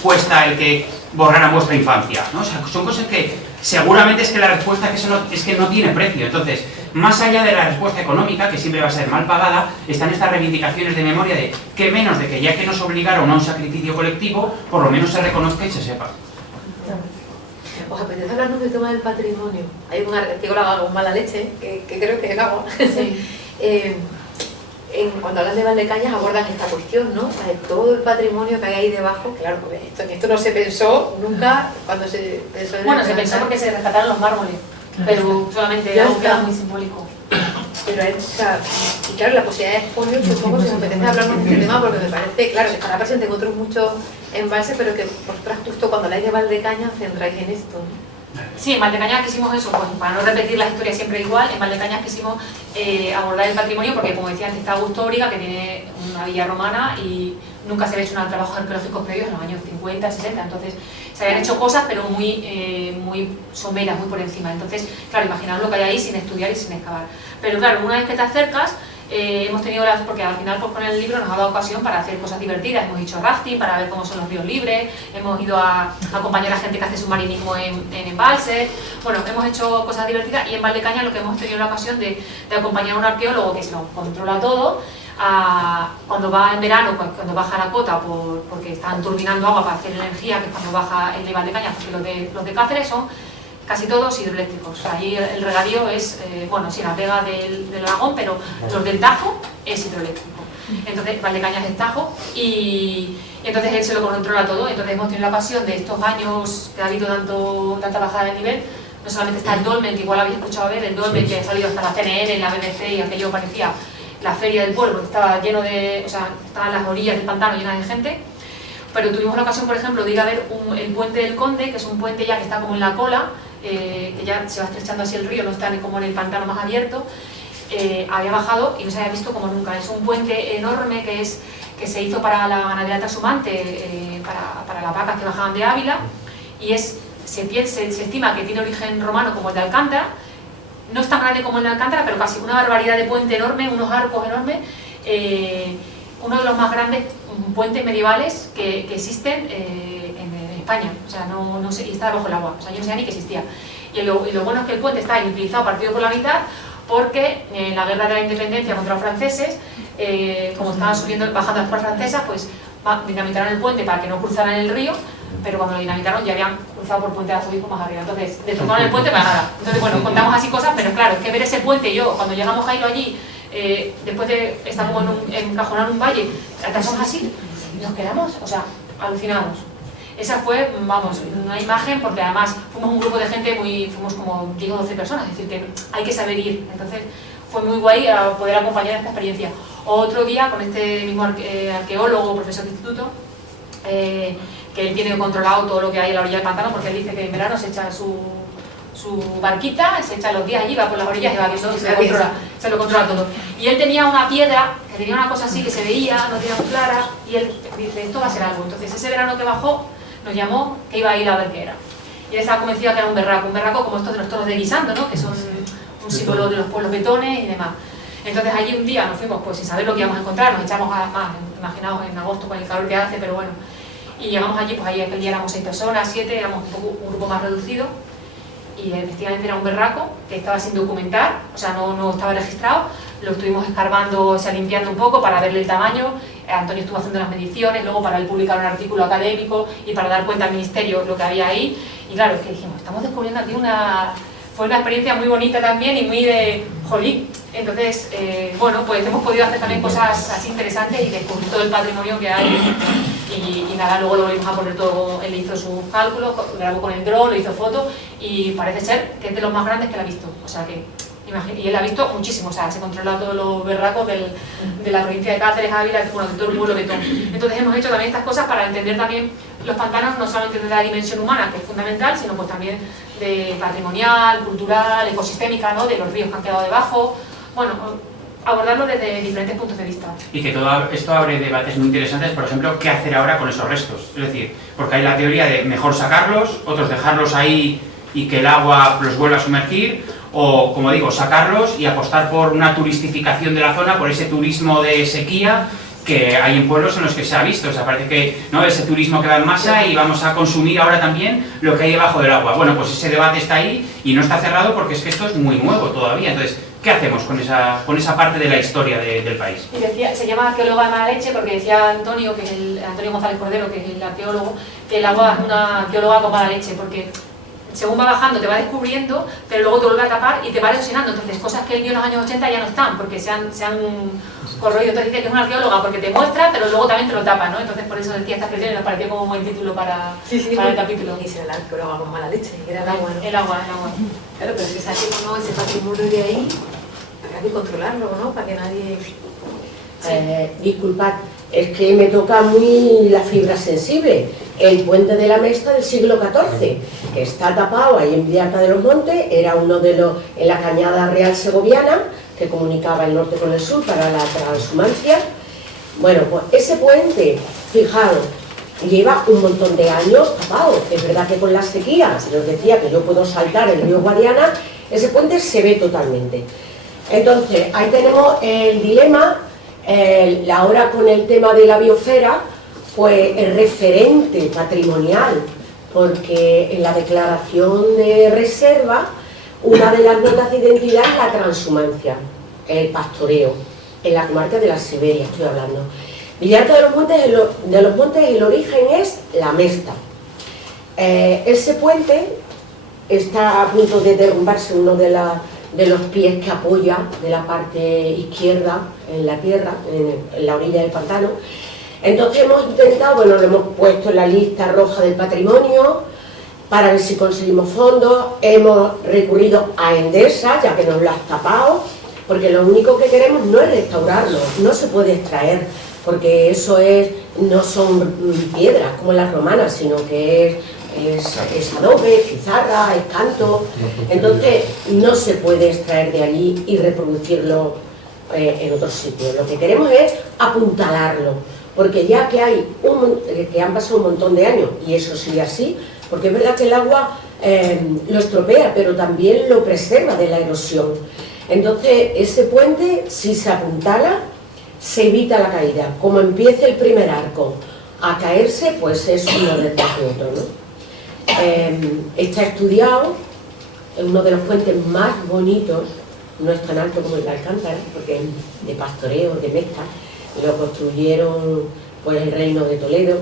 cuesta el que borraran vuestra infancia? ¿No? O sea, son cosas que seguramente es que la respuesta es que no tiene precio. Entonces, más allá de la respuesta económica, que siempre va a ser mal pagada, están estas reivindicaciones de memoria de que menos de que ya que nos obligaron a un sacrificio colectivo, por lo menos se reconozca y se sepa. ¿Os apetece hablarnos del tema del patrimonio? Hay un arqueólogo con mala leche, que creo que vamos. Sí. Cuando hablan de Valdecañas abordan esta cuestión, ¿no? O sea, de todo el patrimonio que hay ahí debajo. Claro, porque esto no se pensó nunca cuando se pensó en... Bueno, se pensó porque se rescataron los mármoles, pero solamente algo queda muy simbólico. Pero y claro, la posibilidad de exponer, supongo que os apetece hablarnos de este tema porque me parece, claro, que estará presente en otros muchos embalses, pero que vosotras justo cuando habláis de Valdecañas centráis en esto, ¿no? Sí, en Valdecañas quisimos eso, pues para no repetir la historia siempre igual, en Valdecañas quisimos abordar el patrimonio porque, como decía antes, está Augusto Óbriga, que tiene una villa romana y nunca se había hecho trabajos arqueológicos previos en los años 50, 60, entonces se habían hecho cosas pero muy someras, muy por encima. Entonces, claro, imaginaos lo que hay ahí sin estudiar y sin excavar. Pero claro, una vez que te acercas, hemos tenido porque al final pues, con el libro nos ha dado ocasión para hacer cosas divertidas. Hemos hecho rafting para ver cómo son los ríos libres, hemos ido a acompañar a gente que hace submarinismo en embalses. Bueno, hemos hecho cosas divertidas y en Valdecañas lo que hemos tenido la ocasión de acompañar a un arqueólogo que se lo controla todo. Cuando va en verano, pues, cuando baja la cota porque están turbinando agua para hacer energía, que es cuando baja el de Valdecañas, porque los de Cáceres son casi todos hidroeléctricos. O sea, allí el regadío es, bueno, sí, la pega del Aragón, pero los del Tajo es hidroeléctrico. Entonces, Valdecañas es Tajo y entonces él se lo controla todo. Entonces hemos tenido la ocasión de estos años que ha habido tanta bajada de nivel. No solamente está el dolmen, que igual habéis escuchado ver, el dolmen que ha salido hasta la CNN, la BBC y aquello parecía la feria del pueblo, porque estaba lleno de, o sea, estaban las orillas del pantano llenas de gente. Pero tuvimos la ocasión, por ejemplo, de ir a ver el puente del Conde, que es un puente ya que está como en la cola, que ya se va estrechando así el río, no está como en el pantano más abierto. Había bajado y no se había visto como nunca. Es un puente enorme que se hizo para la ganadería trashumante, para las vacas que bajaban de Ávila, y se estima que tiene origen romano como el de Alcántara. No es tan grande como el de Alcántara, pero casi una barbaridad de puente enorme, unos arcos enormes, uno de los más grandes puentes medievales que existen en España. O sea, no sé, y está debajo del agua, o sea, yo no sabía ni que existía. Y lo bueno es que el puente está inutilizado, partido por la mitad, porque en la guerra de la independencia contra los franceses, como estaban bajando las tropas francesas, pues dinamitaron el puente para que no cruzaran el río, pero cuando lo dinamitaron ya habían cruzado por Puente de Arzobispo más arriba, entonces destrozaron el puente para nada. Entonces, bueno, contamos así cosas, pero claro, es que ver ese puente, yo, cuando llegamos a ir allí, después de estar como encajonado en un valle, somos así, nos quedamos, o sea, alucinados. Esa fue, vamos, una imagen, porque además fuimos un grupo de gente, fuimos como 10 o 12 personas, es decir, que hay que saber ir. Entonces fue muy guay poder acompañar esta experiencia. Otro día, con este mismo arqueólogo, profesor de instituto, que él tiene controlado todo lo que hay en la orilla del pantano, porque él dice que en verano se echa su barquita, se echa los días allí, va por las orillas y va viendo, se lo controla todo. Y él tenía una piedra, que tenía una cosa así que se veía, no tenía muy clara, y él dice, esto va a ser algo. Entonces ese verano que bajó, nos llamó que iba a ir a ver qué era. Y él estaba convencido que era un berraco como estos de los toros de Guisando, ¿no? Que son un símbolo de los pueblos betones y demás. Entonces allí un día nos fuimos pues sin saber lo que íbamos a encontrar, nos echamos imaginaos en agosto con el calor que hace, pero bueno. Y llegamos allí, pues ahí aquel día éramos 6 personas, 7, éramos un grupo más reducido. Y efectivamente era un berraco que estaba sin documentar, o sea, no estaba registrado. Lo estuvimos escarbando, o sea, limpiando un poco para verle el tamaño. Antonio estuvo haciendo las mediciones, luego para él publicar un artículo académico y para dar cuenta al ministerio lo que había ahí. Y claro, es que dijimos, estamos descubriendo aquí fue una experiencia muy bonita también y muy de jolín. Entonces, bueno, pues hemos podido hacer también cosas así interesantes y descubrir todo el patrimonio que hay. Y nada, luego lo volvimos a poner todo, él hizo sus cálculos, grabó con el dron, le hizo fotos y parece ser que es de los más grandes que él ha visto. O sea que, y él ha visto muchísimo, o sea, se controla todos los berracos de la provincia de Cáceres, Ávila, bueno, de todo el pueblo Betón. Entonces hemos hecho también estas cosas para entender también los pantanos, no solamente de la dimensión humana, que es fundamental, sino pues también de patrimonial, cultural, ecosistémica, ¿no? De los ríos que han quedado debajo. Bueno, abordarlo desde diferentes puntos de vista. Y que todo esto abre debates muy interesantes, por ejemplo, qué hacer ahora con esos restos. Es decir, porque hay la teoría de mejor sacarlos, otros dejarlos ahí y que el agua los vuelva a sumergir, o, como digo, sacarlos y apostar por una turistificación de la zona, por ese turismo de sequía que hay en pueblos en los que se ha visto. O sea, parece que no, ese turismo que va en masa y vamos a consumir ahora también lo que hay debajo del agua. Bueno, pues ese debate está ahí y no está cerrado porque es que esto es muy nuevo todavía. Entonces, ¿qué hacemos con esa parte de la historia del país? Y decía, se llama arqueóloga de mala leche porque decía Antonio, que es Antonio González Cordero, que es el arqueólogo, que el agua es una arqueóloga con mala leche, porque según va bajando te va descubriendo, pero luego te vuelve a tapar y te va erosionando. Entonces, cosas que él vio en los años 80 ya no están, porque se han corroído. Entonces dice que es una arqueóloga porque te muestra, pero luego también te lo tapa, ¿no? Entonces, por eso decía esta expresión y nos pareció como un buen título para el capítulo. Y será la arqueóloga con mala leche, que era el agua, ¿no? El agua. Claro, pero si saquemos ese patrimonio de ahí, habrá que controlarlo, ¿no? Para que nadie... Disculpad, es que me toca muy la fibra sensible. El puente de la Mesta del siglo XIV, que está tapado ahí en Villarca de los Montes, era uno de los, en la cañada real segoviana, que comunicaba el norte con el sur para la transhumancia. Bueno, pues ese puente, fijaros, lleva un montón de años tapado. Es verdad que con la sequía, si os decía que yo puedo saltar el río Guadiana, ese puente se ve totalmente. Entonces, ahí tenemos el dilema. Ahora con el tema de la biosfera, pues el referente patrimonial, porque en la declaración de reserva, una de las notas de identidad es la transhumancia, el pastoreo, en la comarca de la Siberia estoy hablando. Villarca de los Montes, el origen es la Mesta. Ese puente está a punto de derrumbarse, uno de los pies que apoya de la parte izquierda en la tierra, en la orilla del pantano. Entonces hemos intentado, bueno, lo hemos puesto en la lista roja del patrimonio para ver si conseguimos fondos. Hemos recurrido a Endesa, ya que nos lo has tapado, porque lo único que queremos no es restaurarlo, no se puede extraer, porque eso no son piedras como las romanas, sino que es adobe, es pizarra, es canto. Entonces no se puede extraer de allí y reproducirlo en otro sitio. Lo que queremos es apuntalarlo, porque ya que han pasado un montón de años, y eso sigue así, porque es verdad que el agua lo estropea, pero también lo preserva de la erosión. Entonces ese puente, si se apuntala, se evita la caída. Como empiece el primer arco a caerse, pues es uno detrás de otro, ¿no? Está estudiado, es uno de los puentes más bonitos, no es tan alto como el de Alcántara, porque es de pastoreo, de Mesta, lo construyeron pues el Reino de Toledo,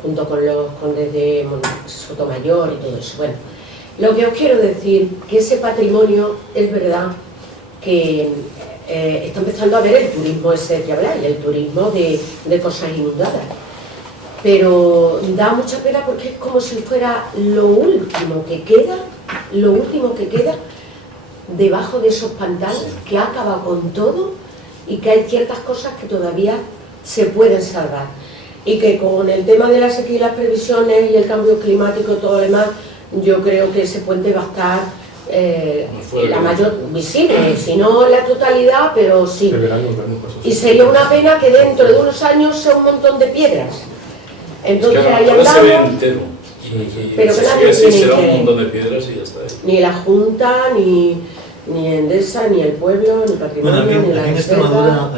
junto con los condes de Sotomayor y todo eso. Bueno, lo que os quiero decir, que ese patrimonio es verdad que está empezando a ver el turismo ese que habláis, el turismo de cosas inundadas. Pero da mucha pena porque es como si fuera lo último que queda debajo de esos pantanos, que ha acabado con todo y que hay ciertas cosas que todavía se pueden salvar. Y que con el tema de la sequía y las previsiones y el cambio climático y todo lo demás, yo creo que ese puente va a estar la mayor visible, si no la totalidad, pero sí. Y sería una pena que dentro de unos años sea un montón de piedras. Entonces ahí ahora se ve andamos, entero. pero que nadie así tiene será un interés. montón de piedras y ya está. Ni la Junta, ni Endesa, ni el pueblo, ni el patrimonio, Bueno, ni la aquí en reserva.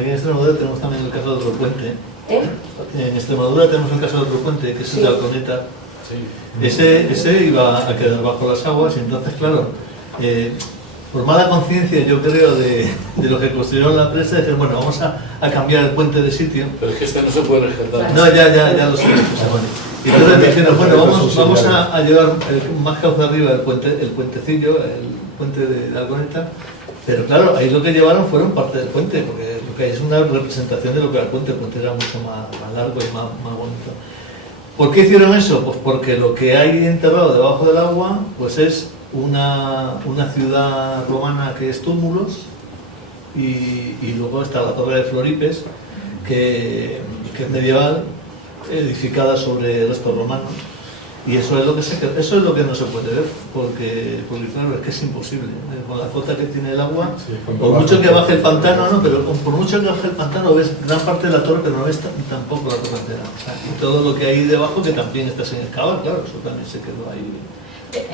Extremadura tenemos también el caso de otro puente. ¿Eh? En Extremadura tenemos el caso de otro puente, que es Sí. el de Alconeta. Sí. Ese iba a quedar bajo las aguas y entonces, claro, por mala conciencia, yo creo, de los que construyeron la presa, decir, bueno, vamos a cambiar el puente de sitio. Pero es que este no se puede rescatar. No, ya lo sé, José Juan. Y entonces dijeron, bueno, vamos a llevar más cauce arriba el puentecillo, el puente de Alconeta, pero claro, ahí lo que llevaron fueron parte del puente, porque lo que hay es una representación de lo que era el puente era mucho más largo y más bonito. ¿Por qué hicieron eso? Pues porque lo que hay enterrado debajo del agua pues es una ciudad romana que es Túmulos, y luego está la Torre de Floripes, que es medieval, edificada sobre restos romanos, y eso es lo que no se puede ver, porque claro, es que es imposible, con la cota que tiene el agua, sí, por mucho que baje el pantano, ¿no? Pero por mucho que baje el pantano ves gran parte de la torre, pero no ves tampoco la torre entera, o sea, y todo lo que hay debajo que también está sin excavar, claro, eso también se quedó ahí.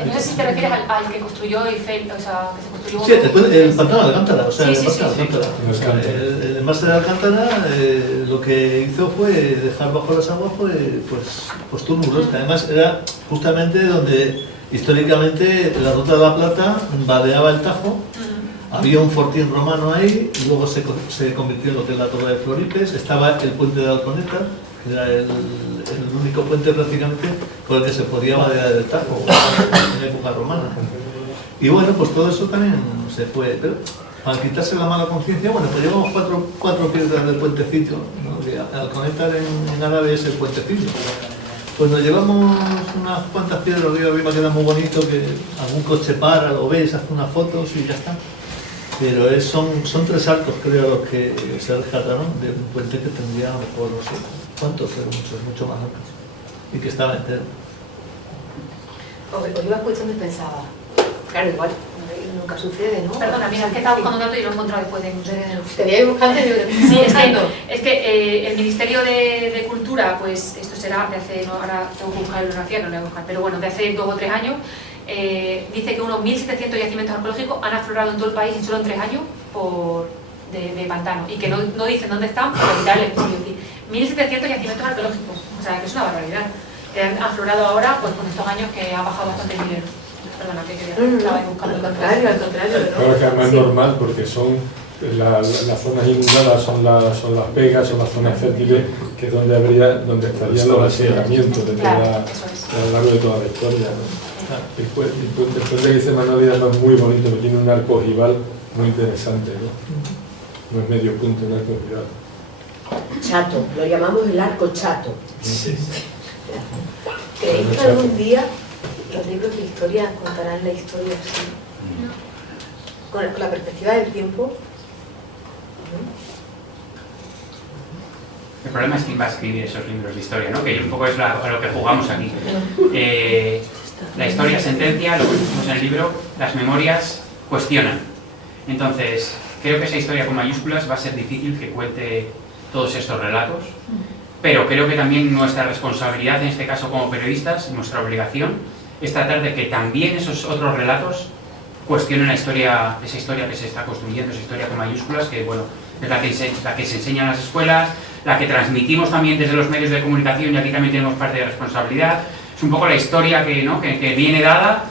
No sé si te refieres al que construyó Eiffel, o sea, que se construyó... Sí, el pantano de Alcántara, o sea, sí, el embalse de Alcántara. El embalse de Alcántara lo que hizo fue dejar bajo las aguas pues Túmulos, que además era justamente donde históricamente la Ruta de la Plata vadeaba el Tajo. Había un fortín romano ahí, luego se convirtió en lo que es la Torre de Floripes, estaba el puente de Alconeta, que era el único puente prácticamente por el que se podía vadear el Tajo en época romana. Y bueno, pues todo eso también se fue, pero para quitarse la mala conciencia, bueno, pues llevamos cuatro piedras del puentecito, ¿no? Que Alconeta en árabe es el puentecito. Pues nos llevamos unas cuantas piedras arriba, queda muy bonito, que algún coche para, lo ves, hace unas fotos y ya está. Pero son 3 arcos, creo, los que se rescataron de un puente que tendría, a lo mejor, no sé cuántos, pero mucho más altos. Y que estaba entero. Os iba escuchando y pensaba, claro, igual, nunca sucede, ¿no? Perdona, mira, es que estaba buscando un dato y lo he encontrado después de... Te voy a ir buscando y sí, es que el Ministerio de Cultura, pues esto será de hace, no, ahora tengo que buscar la bibliografía, que no la voy a buscar, pero bueno, de hace 2 o 3 años, dice que unos 1.700 yacimientos arqueológicos han aflorado en todo el país en solo en 3 años de pantano, y que no dicen dónde están, para evitar el expolio. Es decir, 1.700 yacimientos arqueológicos, o sea, que es una barbaridad, que han aflorado ahora pues con estos años que ha bajado bastante el nivel. Perdona, que estaba buscando el contrario, al contrario. Claro, que además es normal, porque son las zonas inundadas, son las vegas, son las zonas fértiles, que es donde estarían los asentamientos a lo largo de toda la historia, ¿no? El puente que dice Manolida no es muy bonito, pero tiene un arco ojival muy interesante, ¿no? No es medio punto, un arco ojival. Chato, lo llamamos el arco chato. Sí. ¿Creéis que algún día los libros de historia contarán la historia así? Con la perspectiva del tiempo. El problema es quién va a escribir esos libros de historia, ¿no? Que un poco es a lo que jugamos aquí. La historia sentencia, lo que decimos en el libro, las memorias cuestionan. Entonces, creo que esa historia con mayúsculas va a ser difícil que cuente todos estos relatos, pero creo que también nuestra responsabilidad, en este caso como periodistas, nuestra obligación, es tratar de que también esos otros relatos cuestionen esa historia que se está construyendo, esa historia con mayúsculas, que bueno, es la que se enseña en las escuelas, la que transmitimos también desde los medios de comunicación, y aquí también tenemos parte de responsabilidad. Es un poco la historia que viene dada,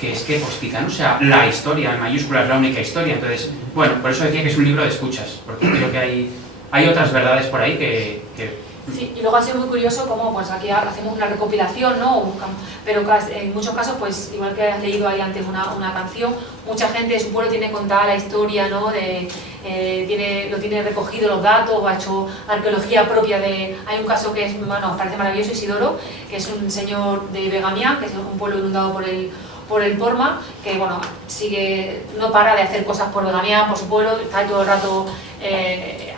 que es que pues quizá no sea la historia en mayúsculas la única historia. Entonces, bueno, por eso decía que es un libro de escuchas, porque creo que hay otras verdades por ahí que... Sí, y luego ha sido muy curioso cómo pues aquí hacemos una recopilación, ¿no? Pero en muchos casos, pues igual que has leído ahí antes una canción, mucha gente de su pueblo tiene contada la historia, ¿no? Lo tiene recogido los datos, o ha hecho arqueología propia de... Hay un caso que es, bueno, parece maravilloso, Isidoro, que es un señor de Begamián, que es un pueblo inundado por el Porma, que bueno, no para de hacer cosas por Begamián, por su pueblo, está todo el rato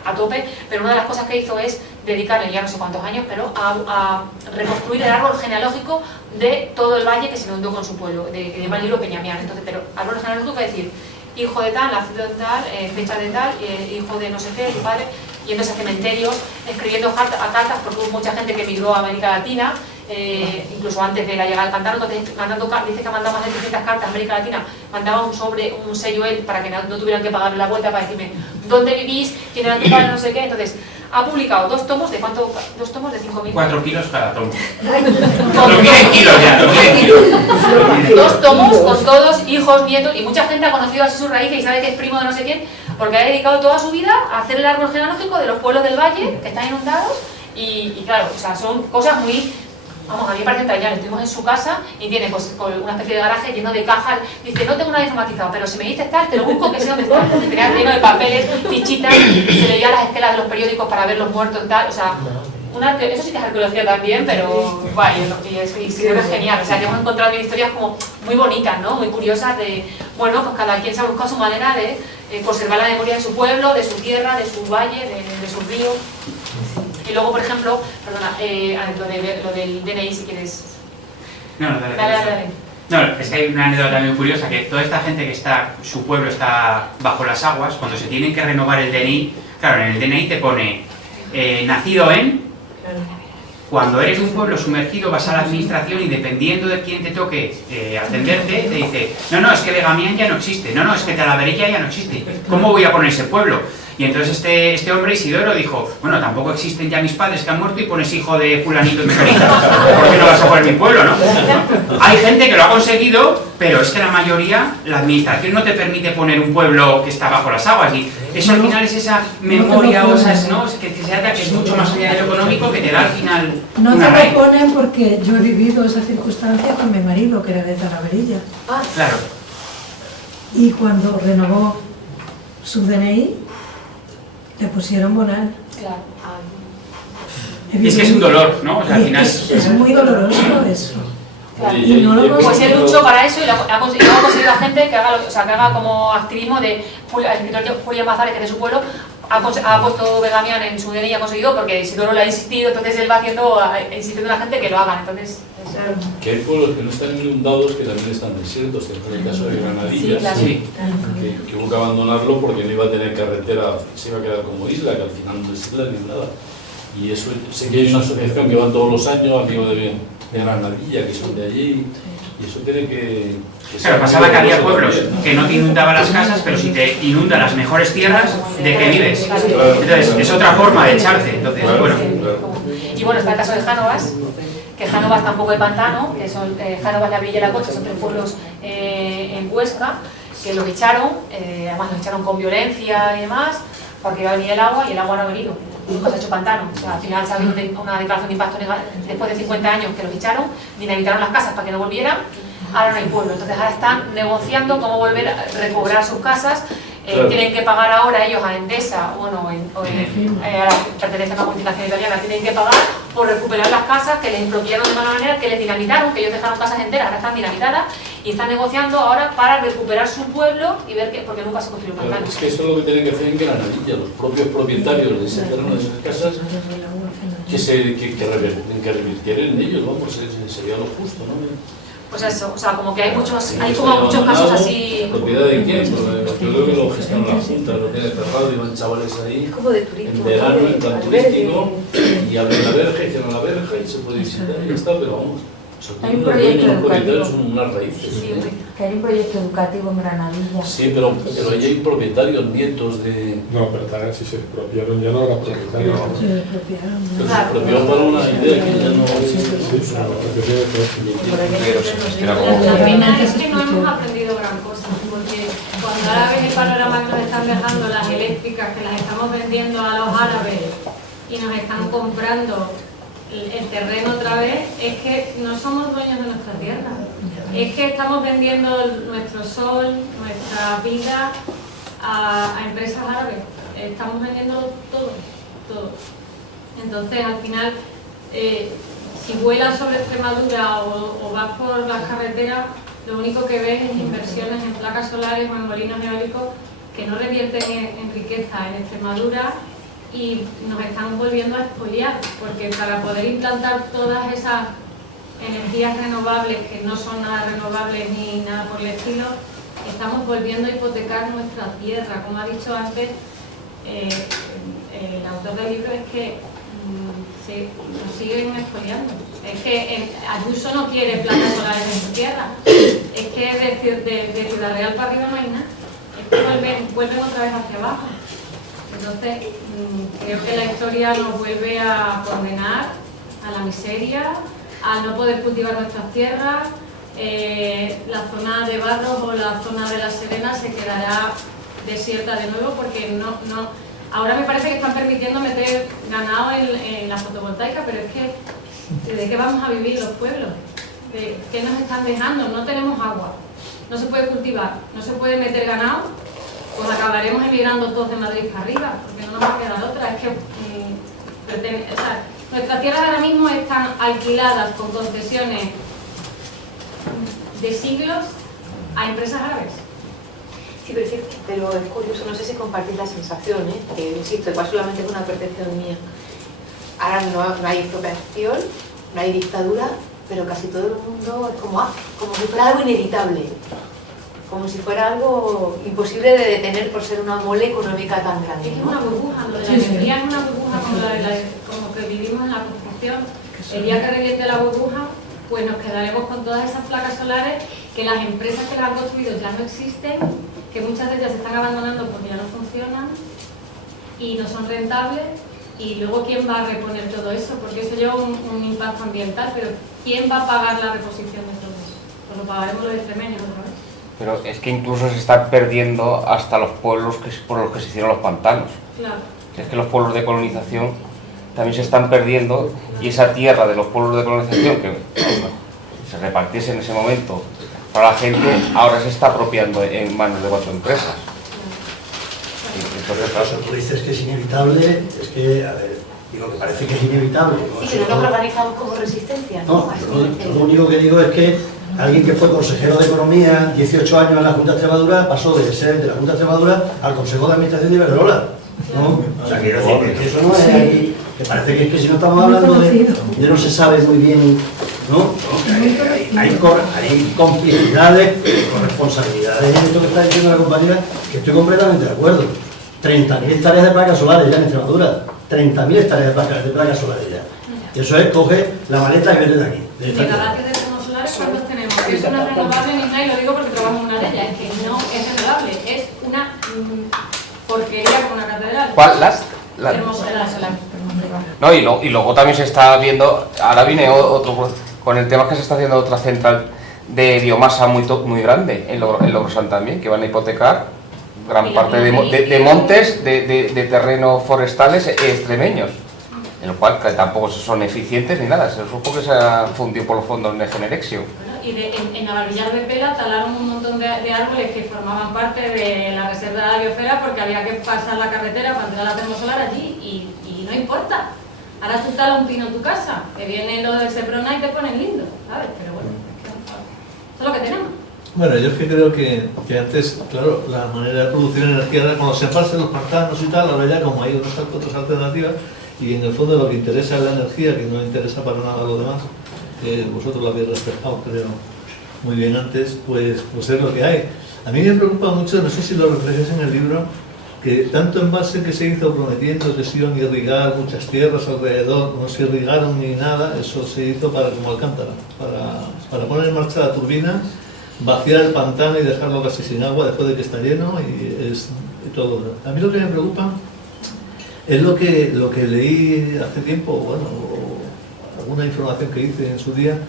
a tope, pero una de las cosas que hizo es dedicarle ya no sé cuántos años, pero a reconstruir el árbol genealógico de todo el valle que se inundó con su pueblo, que llama el libro Peñamián. Entonces, pero árbol genealógico es decir, hijo de tal, nacido de tal, fecha de tal, hijo de no sé qué, su padre, yéndose a cementerios, escribiendo cartas, porque hubo mucha gente que emigró a América Latina, incluso antes de la llegada del pantano. Entonces dice que mandaba más de 300 cartas a América Latina, mandaba un sello él para que no tuvieran que pagarle la vuelta, para decirme dónde vivís, quién era tu padre, no sé qué. Entonces ha publicado 2 tomos de ¿cuánto? 2 tomos de 5.000. 4 kilos cada tomo. Lo miden kilos ya, lo miden kilos. 2 tomos con todos, hijos, nietos, y mucha gente ha conocido así sus raíces y sabe que es primo de no sé quién, porque ha dedicado toda su vida a hacer el árbol genealógico de los pueblos del valle que están inundados. Y claro, o sea, son cosas muy Vamos, a mí me parece entrañable. Estuvimos en su casa y tiene pues una especie de garaje lleno de cajas. Dice, no tengo nada informatizado, pero si me dices tal, te lo busco que sé dónde está. Tenía lleno de papeles, fichitas, se leía las esquelas de los periódicos para ver los muertos y tal. O sea, eso sí que es arqueología también, pero guay, y es genial. O sea, que hemos encontrado historias como muy bonitas, ¿no? Muy curiosas de, bueno, pues cada quien se ha buscado su manera de conservar la memoria de su pueblo, de su tierra, de su valle, de su río. Y luego, por ejemplo, perdona, lo del DNI, si quieres. No, dale. No, es que hay una anécdota también curiosa, que toda esta gente que su pueblo está bajo las aguas, cuando se tienen que renovar el DNI, claro, en el DNI te pone nacido en. Cuando eres un pueblo sumergido vas a la administración y dependiendo de quién te toque atenderte, te dice, no, es que Legamián ya no existe, no, es que Talaverilla ya no existe, ¿cómo voy a poner ese pueblo? Y entonces este hombre Isidoro dijo, bueno, tampoco existen ya mis padres que han muerto y pones hijo de fulanito y mecanito, ¿por qué no vas a poner mi pueblo, no? Hay gente que lo ha conseguido, pero es que la mayoría, la administración no te permite poner un pueblo que está bajo las aguas y eso al final es esa memoria o esas, ¿no? Que es mucho más allá de lo económico que te da al final no una te raíz. lo ponen porque yo he vivido esa circunstancia con mi marido, que era de Talaverilla. Claro. Y cuando renovó su DNI, le pusieron Bonal. Claro. Y es que es un dolor, ¿no? O sea, al final... Es muy doloroso eso. Claro. Y no lo pues él luchó para eso y ha conseguido a gente que haga como activismo de el escritor Julio Mazares, que es de su pueblo, ha puesto Legamián en su DNI y ha conseguido porque Isidoro le ha insistido, entonces él va insistiendo a la gente que lo hagan, entonces... Que hay pueblos que no están inundados que también están desiertos, en el caso de Granadilla, que hubo que abandonarlo porque no iba a tener carretera, se iba a quedar como isla, que al final no es isla ni nada. Y eso, sé que hay una asociación que van todos los años, amigos de Granadilla, que son de allí, y eso tiene que Claro, pasaba que había pueblos que no te inundaban las casas, pero si te inundan las mejores tierras, ¿de qué vives? Entonces, es otra forma de echarte. Entonces, bueno. Y bueno, está el caso de Jánovas, que Jánovas está un poco de pantano, que son Jánovas, La Villa y La Concha, son 3 pueblos en Huesca, que los echaron, además los echaron con violencia y demás, porque iba a venir el agua y el agua no ha venido. Nunca se ha hecho pantano. O sea, al final se ha habido una declaración de impacto después de 50 años que los echaron, dinamitaron las casas para que no volvieran. Ahora no hay pueblo, entonces ahora están negociando cómo volver a recobrar sus casas. Claro. Tienen que pagar ahora ellos a Endesa, pertenece a una multinacional italiana, tienen que pagar por recuperar las casas que les expropiaron de mala manera, que les dinamitaron, que ellos dejaron casas enteras, ahora están dinamitadas y están negociando ahora para recuperar su pueblo y ver que, porque nunca se construyó un pantano. Es que eso es lo que tienen que hacer en Granadilla, los propios propietarios de ese terreno, de esas casas, que revirtieran en ellos, vamos, sería lo justo, ¿no? Pues eso, o sea, como que hay como muchos casos así. ¿Propiedad de quién? Pues yo creo que lo gestiona la Junta, lo tiene cerrado y van chavales ahí como de turismo, en verano, en plan turístico, y abren la verja y cierran la verja y se puede visitar y ya está, pero vamos. Hay un proyecto educativo. Son unas raíces. Sí, que hay un proyecto educativo en Granadilla. Sí, pero ahí hay propietarios, nietos de... No, pero también si se expropiaron ya no eran propietarios. Se expropiaron. Pero se expropiaron para una idea que ya no existe. La pena es que no hemos aprendido gran cosa, porque cuando ahora ves el panorama que nos están dejando las eléctricas, que las estamos vendiendo a los árabes y nos están comprando el terreno otra vez, es que no somos dueños de nuestra tierra, es que estamos vendiendo nuestro sol, nuestra vida a empresas árabes, estamos vendiendo todo. Entonces al final, si vuelas sobre Extremadura o vas por las carreteras, lo único que ves es inversiones en placas solares o en molinos eólicos que no revierten en riqueza en Extremadura, y nos están volviendo a expoliar, porque para poder implantar todas esas energías renovables, que no son nada renovables ni nada por el estilo, estamos volviendo a hipotecar nuestra tierra. Como ha dicho antes el autor del libro, es que nos siguen expoliando. Es que Ayuso no quiere placas solares en su tierra, es que de Ciudad Real para arriba no hay nada, es que vuelven otra vez hacia abajo. Entonces, creo que la historia nos vuelve a condenar a la miseria, a no poder cultivar nuestras tierras. La zona de Barros o la zona de La Serena se quedará desierta de nuevo, porque ahora me parece que están permitiendo meter ganado en la fotovoltaica, pero es que ¿De qué vamos a vivir los pueblos? ¿Qué nos están dejando? No tenemos agua, no se puede cultivar, no se puede meter ganado, pues acabaremos emigrando todos de Madrid para arriba, porque no nos va a quedar otra. Es que nuestras tierras ahora mismo están alquiladas con concesiones de siglos a empresas árabes. Sí, pero es curioso, no sé si compartís la sensación, que insisto, igual solamente es una percepción mía. Ahora no hay expropiación, no hay dictadura, pero casi todo el mundo es como si fuera algo inevitable, como si fuera algo imposible de detener por ser una mole económica tan grande. Es una burbuja, lo de la energía es una burbuja como que vivimos en la construcción. El día que reviente la burbuja, pues nos quedaremos con todas esas placas solares que las empresas que las han construido ya no existen, que muchas de ellas se están abandonando porque ya no funcionan y no son rentables. Y luego, ¿quién va a reponer todo eso? Porque eso lleva un impacto ambiental, pero ¿quién va a pagar la reposición de todo eso? Pues lo pagaremos los extremeños otra vez. Pero es que incluso se están perdiendo hasta los pueblos por los que se hicieron los pantanos. Claro. Es que los pueblos de colonización también se están perdiendo, y esa tierra de los pueblos de colonización que se repartiese en ese momento para la gente, ahora se está apropiando en manos de 4 empresas. Entonces, claro, tú dices que es inevitable, es que, a ver, digo que parece que es inevitable. Sí, que no lo organizamos como resistencia. No, yo lo único que digo es que alguien que fue consejero de Economía, 18 años en la Junta de Extremadura, pasó de ser de la Junta de Extremadura al Consejo de Administración de Iberdrola, ¿no? O sea, quiero decir que eso no es ahí, que parece que es que si no estamos hablando de no se sabe muy bien, ¿no? Hay complicidades, corresponsabilidades en esto que está diciendo la compañera, que estoy completamente de acuerdo. 30.000 hectáreas de placas solares ya en Extremadura, 30.000 hectáreas de placas solares ya. Y eso es, coge la maleta y vete de aquí. Megavatios de termosolares, ¿cuántos tenemos? Que es una renovable, ni nada, y lo digo porque trabajamos en una de ellas, es que no es renovable, es una porquería con una catedral. ¿Cuál? Termosolar. No, y luego también se está viendo, ahora viene otro, con el tema que se está haciendo otra central de biomasa muy grande en Logrosán también, que van a hipotecar gran parte de montes, de terrenos forestales extremeños, en lo cual que tampoco son eficientes ni nada. Se supo que se ha fundido por los fondos de Generexio. Bueno, y en Navalvillar de Pela talaron un montón de árboles que formaban parte de la reserva de la biosfera porque había que pasar la carretera para entrar a la termosolar allí y no importa. Ahora tú talas un pino en tu casa, que vienen los del Seprona y te ponen lindo, ¿sabes? Pero bueno, eso es lo que tenemos. Bueno, yo es que creo que antes, claro, la manera de producir energía era cuando se pasen los pantanos y tal, ahora ya como hay otras alternativas, y en el fondo lo que interesa es la energía, que no interesa para nada lo demás, que vosotros lo habéis respetado, creo, muy bien antes, pues es lo que hay. A mí me preocupa mucho, no sé si lo reflejáis en el libro, que tanto embalse que se hizo prometiendo que se iban a irrigar muchas tierras alrededor, no se irrigaron ni nada, eso se hizo como Alcántara, para poner en marcha la turbina, vaciar el pantano y dejarlo casi sin agua después de que está lleno y todo. A mí lo que me preocupa es lo que leí hace tiempo, bueno, alguna información que hice en su día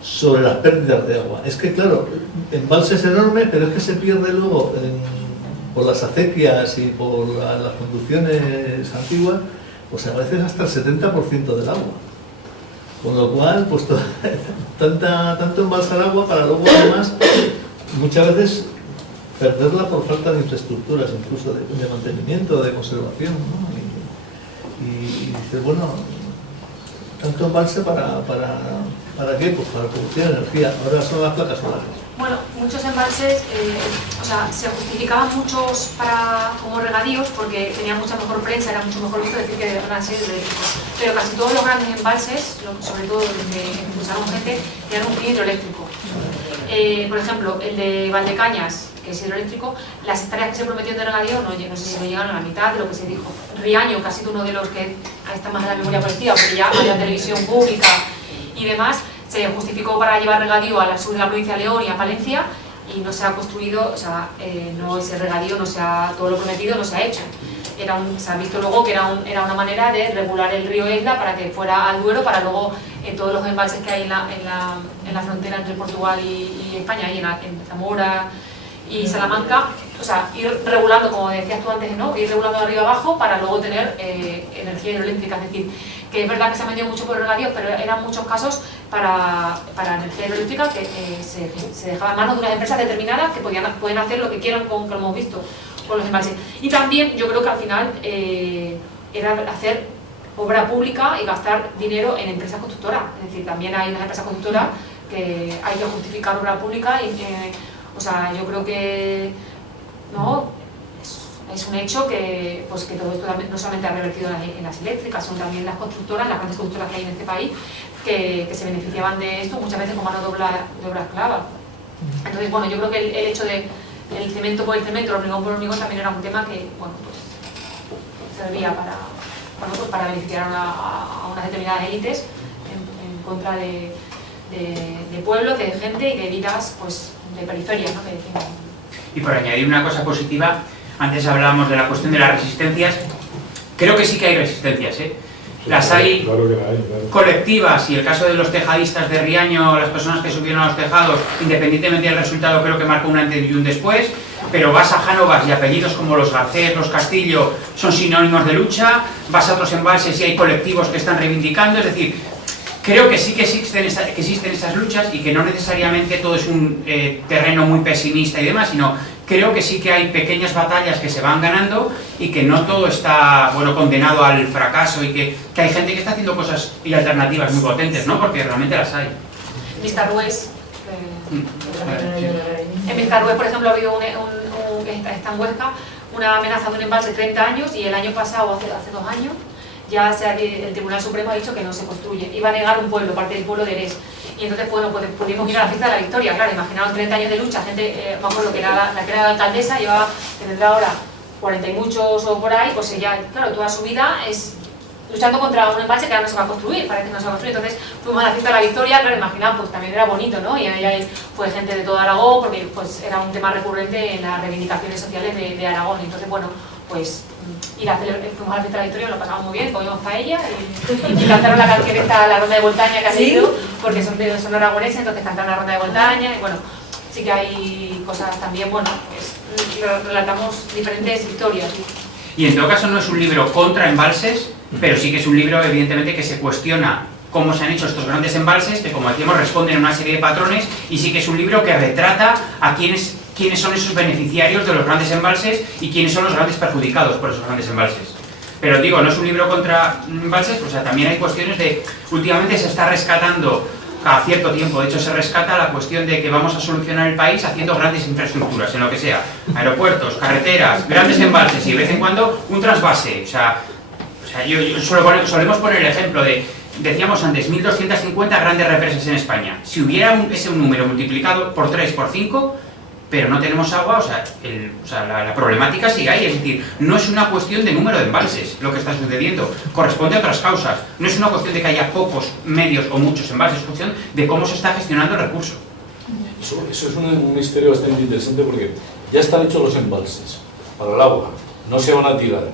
sobre las pérdidas de agua. Es que claro, embalses enormes, pero es que se pierde luego por las acequias y por las conducciones antiguas, pues a veces hasta el 70% del agua. Con lo cual, pues tanto embalsar agua para luego además muchas veces perderla por falta de infraestructuras, incluso de mantenimiento, de conservación, ¿no? Y dices, bueno, tanto embalse para qué, pues para producir energía. Ahora son las placas solares. Bueno, muchos embalses, se justificaban muchos como regadíos porque tenían mucha mejor prensa, era mucho mejor visto decir que eran seres eléctricos. Pero casi todos los grandes embalses, sobre todo los que impulsaron gente, tenían un fin hidroeléctrico. Por ejemplo, el de Valdecañas, que es hidroeléctrico, las hectáreas que se prometió de regadío no sé si no llegaron a la mitad de lo que se dijo. Riaño, que ha sido uno de los que ahí está más en la memoria colectiva, porque ya había televisión pública y demás, se justificó para llevar regadío al sur de la provincia de León y a Palencia y no se ha construido, no ese regadío, todo lo prometido no se ha hecho. Se ha visto luego que era una manera de regular el río Esla para que fuera al Duero, para luego todos los embalses que hay en la frontera entre Portugal y España, y en Zamora y Salamanca, o sea, ir regulando, como decías tú antes, ¿no? Ir regulando de arriba abajo para luego tener energía hidroeléctrica. Es decir, que es verdad que se ha vendido mucho por regadíos, pero eran muchos casos para energía hidroeléctrica que se dejaba en manos de unas empresas determinadas que pueden hacer lo que quieran, como hemos visto, con los embalses. Y también yo creo que al final era hacer obra pública y gastar dinero en empresas constructoras. Es decir, también hay unas empresas constructoras que hay que justificar obra pública y o sea, yo creo que no es un hecho que, pues, que todo esto no solamente ha revertido en las eléctricas, son también las constructoras, las grandes constructoras que hay en este país que se beneficiaban de esto muchas veces con mano de obra esclava. Entonces, bueno, yo creo que el hecho de el cemento por el cemento, el hormigón por el hormigón también era un tema que, bueno, pues servía para beneficiar a unas determinadas élites en contra de pueblos, de gente y de vidas, pues, de periferias, ¿no? Que decimos. Y por añadir una cosa positiva, antes hablábamos de la cuestión de las resistencias. Creo que sí que hay resistencias, ¿eh? Las hay colectivas, y el caso de los tejadistas de Riaño, las personas que subieron a los tejados, independientemente del resultado, creo que marcó un antes y un después. Pero vas a Jánovas y apellidos como los Garcés, los Castillo son sinónimos de lucha, vas a otros embalses y hay colectivos que están reivindicando, es decir, creo que sí que existen esas luchas y que no necesariamente todo es un terreno muy pesimista y demás, sino creo que sí que hay pequeñas batallas que se van ganando y que no todo está, bueno, condenado al fracaso y que hay gente que está haciendo cosas y alternativas muy potentes, ¿no? Porque realmente las hay. Viscarrués. En Viscarrués, por ejemplo, ha habido está en Huesca, una amenaza de un embalse de 30 años y el año pasado, hace 2 años, ya el Tribunal Supremo ha dicho que no se construye. Iba a negar un pueblo, parte del pueblo de Eres. Y entonces, bueno, pues pudimos ir a la fiesta de la Victoria. Claro, imaginaron 30 años de lucha, gente, me acuerdo que era la que era la alcaldesa, que tendrá ahora 40 y muchos o por ahí, pues ella, claro, toda su vida es luchando contra un embalse que ahora no se va a construir, parece que no se va a construir. Entonces fuimos a la fiesta de la Victoria, claro, imaginaos, pues también era bonito, ¿no? Y ahí fue gente de todo Aragón, porque pues era un tema recurrente en las reivindicaciones sociales de Aragón. Entonces, bueno, pues fuimos a la fiesta de la Victoria, lo pasamos muy bien, comimos paella y cantaron la canción esta, la ronda de Voltaña, que ha sido, porque son aragoneses, entonces cantaron la ronda de Voltaña, y bueno, sí que hay cosas también, bueno, pues relatamos diferentes historias. Y en todo caso no es un libro contra embalses, pero sí que es un libro, evidentemente, que se cuestiona cómo se han hecho estos grandes embalses, que, como decíamos, responden a una serie de patrones, y sí que es un libro que retrata a quiénes son esos beneficiarios de los grandes embalses y quiénes son los grandes perjudicados por esos grandes embalses. Pero digo, no es un libro contra embalses, o sea, también hay cuestiones de... Últimamente se está rescatando cada cierto tiempo, de hecho se rescata la cuestión de que vamos a solucionar el país haciendo grandes infraestructuras, en lo que sea, aeropuertos, carreteras, grandes embalses y de vez en cuando un trasvase. O sea solemos poner el ejemplo de, decíamos antes, 1.250 grandes represas en España. Si hubiera ese número multiplicado por 3, por 5, pero no tenemos agua, la problemática sigue ahí. Es decir, no es una cuestión de número de embalses lo que está sucediendo, corresponde a otras causas. No es una cuestión de que haya pocos, medios o muchos embalses, es cuestión de cómo se está gestionando el recurso. Eso es un misterio bastante interesante, porque ya están hechos los embalses para el agua, no se van a tirar,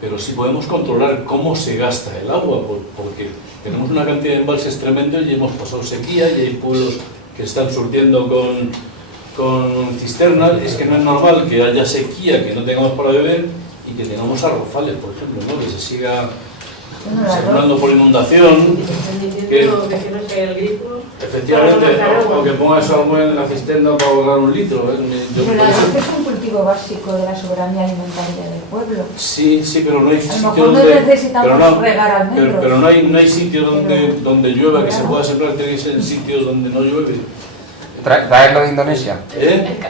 pero sí podemos controlar cómo se gasta el agua, porque tenemos una cantidad de embalses tremendos y hemos pasado sequía y hay pueblos que están surtiendo con cisternas. Es que no es normal que haya sequía, que no tengamos para beber y que tengamos arrozales, por ejemplo, ¿no? Que se siga sembrando por inundación, que efectivamente, o que ponga salmón en la cisterna para ahorrar 1 litro. Pero el arroz es un cultivo básico de la soberanía alimentaria del pueblo. Sí, pero no hay sitio donde... necesitamos regar al metro. Pero no hay sitio donde llueva, que se pueda sembrar, tiene que ser en sitios donde no llueve. ¿Traerlo de Indonesia?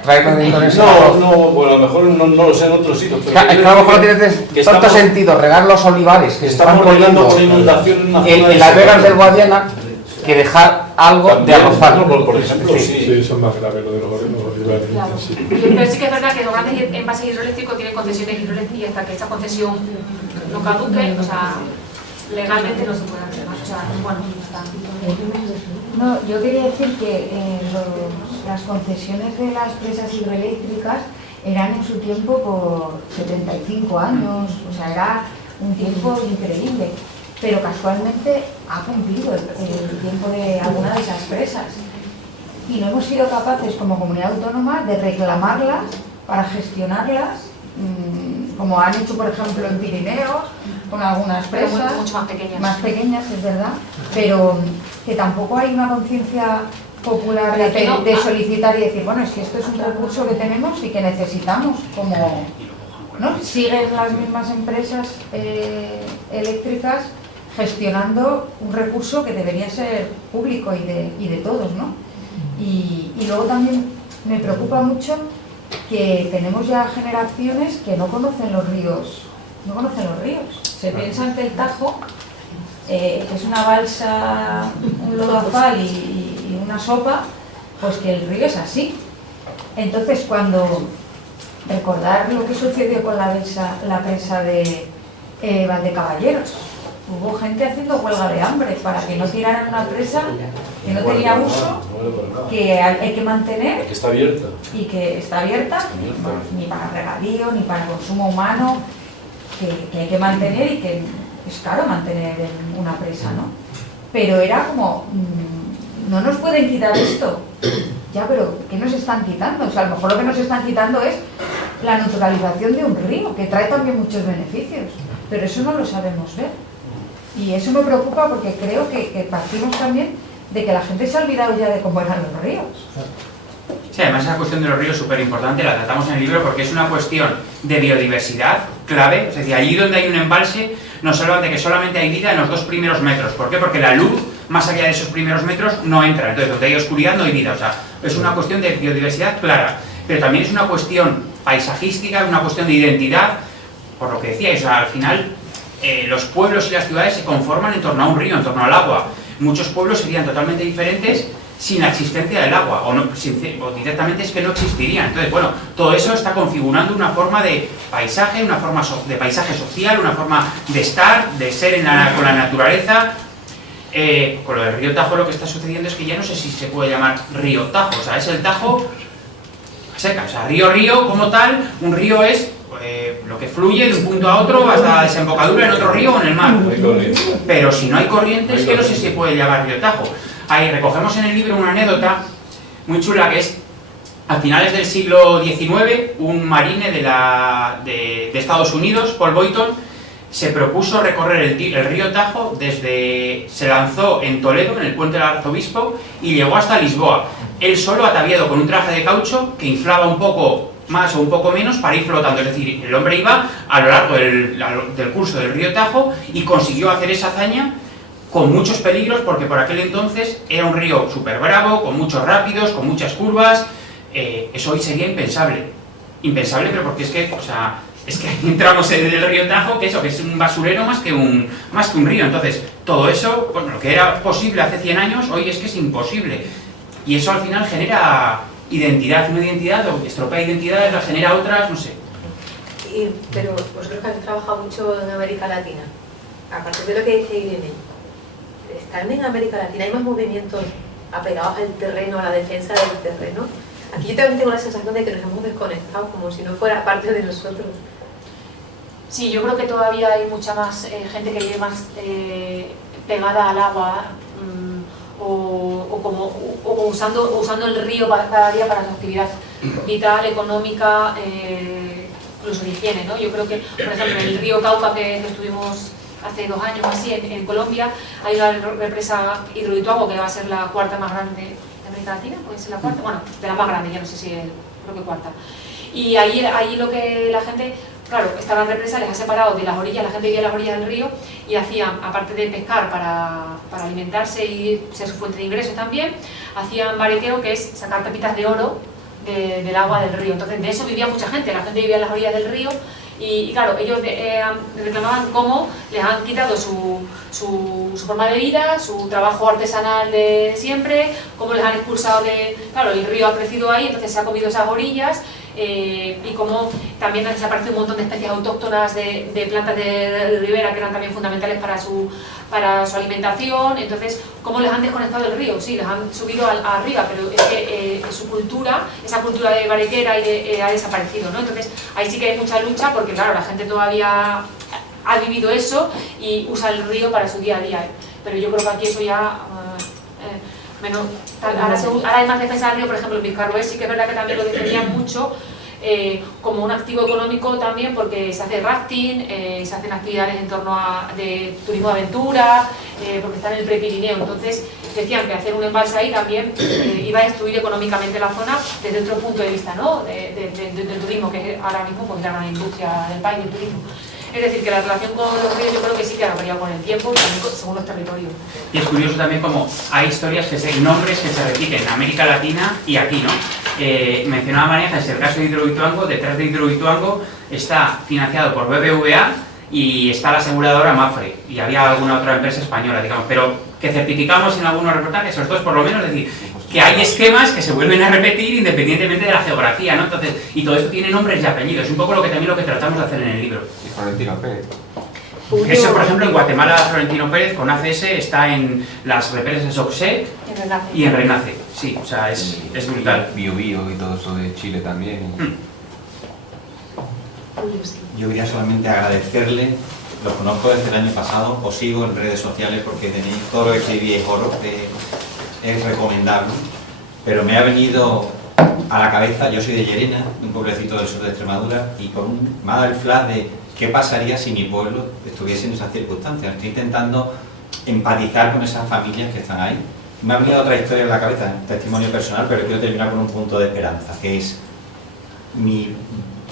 ¿Traerlo de Indonesia? No, bueno, a lo mejor no lo sé en otros sitios. Pero a lo mejor no tiene tanto sentido regar los olivares que están poniendo por inundación en una zona en las vegas del Guadiana que dejar algo de arrozal. Por ejemplo, sí, eso es más grave, lo de los olivares. Claro. Pero sí que es verdad que los grandes envases hidroeléctricos tienen concesiones hidroeléctricas y hasta que esa concesión no caduque, o sea, legalmente no se puede hacer más. O sea, bueno, está. No, yo quería decir que las concesiones de las presas hidroeléctricas eran en su tiempo por 75 años, o sea, era un tiempo increíble, pero casualmente ha cumplido el tiempo de alguna de esas presas. y no hemos sido capaces como comunidad autónoma de reclamarlas para gestionarlas, como han hecho por ejemplo en Pirineos, con algunas presas, mucho más pequeñas, es verdad, pero que tampoco hay una conciencia popular de solicitar y decir, bueno, es que esto es un recurso que tenemos y que necesitamos, como, ¿no? Siguen las mismas empresas eléctricas gestionando un recurso que debería ser público y de todos, ¿no? Y luego también me preocupa mucho que tenemos ya generaciones que no conocen los ríos, se piensan que el Tajo es una balsa, un lodazal y una sopa, pues que el río es así. Entonces, cuando recordar lo que sucedió con la presa de Valdecaballeros, hubo gente haciendo huelga de hambre para que no tiraran una presa que no tenía uso, que hay que mantener, que está abierta. Y que está abierta, ni para regadío, ni para consumo humano, que hay que mantener y que es caro mantener en una presa, ¿no? Pero era como, no nos pueden quitar esto. Ya, pero ¿qué nos están quitando? O sea, a lo mejor lo que nos están quitando es la naturalización de un río, que trae también muchos beneficios, pero eso no lo sabemos ver. Y eso me preocupa porque creo que partimos también de que la gente se ha olvidado ya de cómo eran los ríos. Sí, además esa cuestión de los ríos es súper importante, la tratamos en el libro porque es una cuestión de biodiversidad clave. Es decir, allí donde hay un embalse nos hablan de que solamente hay vida en los 2 primeros metros. ¿Por qué? Porque la luz, más allá de esos primeros metros, no entra. Entonces, donde hay oscuridad no hay vida. O sea, es una cuestión de biodiversidad clara. Pero también es una cuestión paisajística, una cuestión de identidad, por lo que decíais. O sea, al final, los pueblos y las ciudades se conforman en torno a un río, en torno al agua. Muchos pueblos serían totalmente diferentes sin la existencia del agua, o directamente es que no existirían. Entonces, bueno, todo eso está configurando una forma de paisaje, una forma de paisaje social, una forma de estar, de ser con la naturaleza. Con lo del río Tajo lo que está sucediendo es que ya no sé si se puede llamar río Tajo, o sea, es el Tajo seca, o sea, río como tal, un río es lo que fluye de un punto a otro hasta la desembocadura en otro río o en el mar. Pero si no hay corriente es que no sé si se puede llamar río Tajo. Ahí recogemos en el libro una anécdota muy chula que es, a finales del siglo XIX, un marine de Estados Unidos, Paul Boyton, se propuso recorrer el río Tajo se lanzó en Toledo, en el puente del Arzobispo, y llegó hasta Lisboa. Él solo ataviado con un traje de caucho que inflaba un poco más o un poco menos para ir flotando. Es decir, el hombre iba a lo largo del curso del río Tajo y consiguió hacer esa hazaña con muchos peligros, porque por aquel entonces era un río súper bravo, con muchos rápidos, con muchas curvas. Eso hoy sería impensable. Impensable, pero porque es que ahí entramos en el río Tajo, que es un basurero más que un río. Entonces, todo eso, bueno, lo que era posible hace 100 años, hoy es que es imposible. Y eso al final genera identidad, una identidad, o estropea identidades, la genera otras, no sé. Pero vosotros que habéis trabajado mucho en América Latina, a partir de lo que dice Irene, también en América Latina hay más movimientos apegados al terreno, a la defensa del terreno. Aquí yo también tengo la sensación de que nos hemos desconectado, como si no fuera parte de nosotros. Sí, yo creo que todavía hay mucha más gente que vive más pegada al agua, o usando el río cada día para su actividad vital, económica, incluso de higiene, ¿no? Yo creo que, por ejemplo, en el río Cauca que estuvimos hace 2 años o así en Colombia, hay una represa Hidroituango que va a ser la 4ª más grande de América Latina, puede ser la 4ª, bueno, de la más grande, ya no sé si creo que 4ª. Y ahí lo que la gente, claro, esta gran represa les ha separado de las orillas, la gente vivía en las orillas del río y hacían, aparte de pescar para alimentarse y ser su fuente de ingresos también, hacían bareteo, que es sacar pepitas de oro del agua del río. Entonces de eso vivía mucha gente, la gente vivía en las orillas del río y claro, ellos reclamaban cómo les han quitado su forma de vida, su trabajo artesanal de siempre, cómo les han expulsado claro, el río ha crecido ahí, entonces se ha comido esas orillas. Y como también han desaparecido un montón de especies autóctonas de plantas de ribera que eran también fundamentales para su alimentación. Entonces, ¿cómo les han desconectado del río? Sí, les han subido arriba, pero es que su cultura, esa cultura de barequera ha desaparecido, ¿no? Entonces, ahí sí que hay mucha lucha porque, claro, la gente todavía ha vivido eso y usa el río para su día a día. Pero yo creo que aquí eso ya ahora hay más defensa del río, por ejemplo, en Vizcarroel sí que es verdad que también lo defendían mucho, como un activo económico también, porque se hace rafting, se hacen actividades en torno a de turismo de aventura, porque está en el Prepirineo. Entonces decían que hacer un embalse ahí también iba a destruir económicamente la zona desde otro punto de vista, ¿no? Del turismo, que ahora mismo pues, la industria del país, del turismo. Es decir, que la relación con los ríos yo creo que sí que ha variado con el tiempo y también según los territorios. Y es curioso también como hay historias nombres que se repiten en América Latina y aquí, ¿no? Mencionaba María Ángeles el caso de Hidroituango. Detrás de Hidroituango está financiado por BBVA y está la aseguradora Mapfre, y había alguna otra empresa española, digamos, pero que certificamos en algunos reportajes, esos dos por lo menos, es decir, que hay esquemas que se vuelven a repetir independientemente de la geografía, ¿no? Entonces, y todo esto tiene nombres y apellidos, un poco lo que tratamos de hacer en el libro. Y Florentino Pérez. Eso, por ejemplo, en Guatemala, Florentino Pérez con ACS está en las represas de Soxé y en Renace. Sí, o sea, es brutal. Bio Bio y todo eso de Chile también. Yo quería solamente agradecerle, los conozco desde el año pasado, os sigo en redes sociales porque tenéis todo lo que escribís oro, es recomendable, pero me ha venido a la cabeza, yo soy de Llerena, un pueblecito del sur de Extremadura, y me ha dado el flash de qué pasaría si mi pueblo estuviese en esas circunstancias. Estoy intentando empatizar con esas familias que están ahí. Me ha venido otra historia en la cabeza, un testimonio personal, pero quiero terminar con un punto de esperanza, que es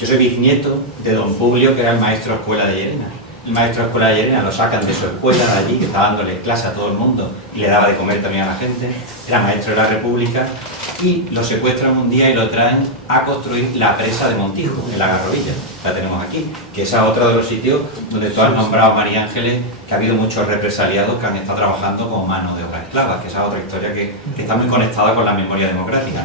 yo soy bisnieto de don Publio, que era el maestro de escuela de Llerena. El maestro de escuela de Llerena lo sacan de su escuela de allí, que estaba dándole clase a todo el mundo y le daba de comer también a la gente. Era maestro de la República y lo secuestran un día y lo traen a construir la presa de Montijo, en la Garrovilla. La tenemos aquí, que es otro de los sitios donde tú has nombrado, María Ángeles, que ha habido muchos represaliados que han estado trabajando con mano de obra esclava, que esa es otra historia que está muy conectada con la memoria democrática.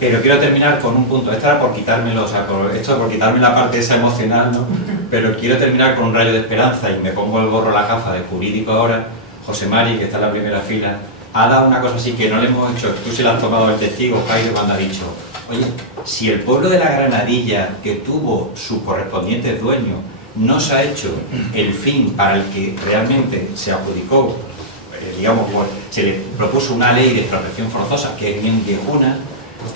Pero quiero terminar con un punto, esto era por quitármelo, o sea, por quitarme la parte esa emocional, ¿no? Pero quiero terminar con un rayo de esperanza y me pongo el gorro, la gafa de jurídico ahora. José Mari, que está en la primera fila, ha dado una cosa así que no le hemos hecho, tú se la has tomado el testigo, Jairo, cuando ha dicho, oye, si el pueblo de la Granadilla, que tuvo sus correspondientes dueños, no se ha hecho el fin para el que realmente se adjudicó, digamos, se le propuso una ley de expropiación forzosa, que es bien viejuna,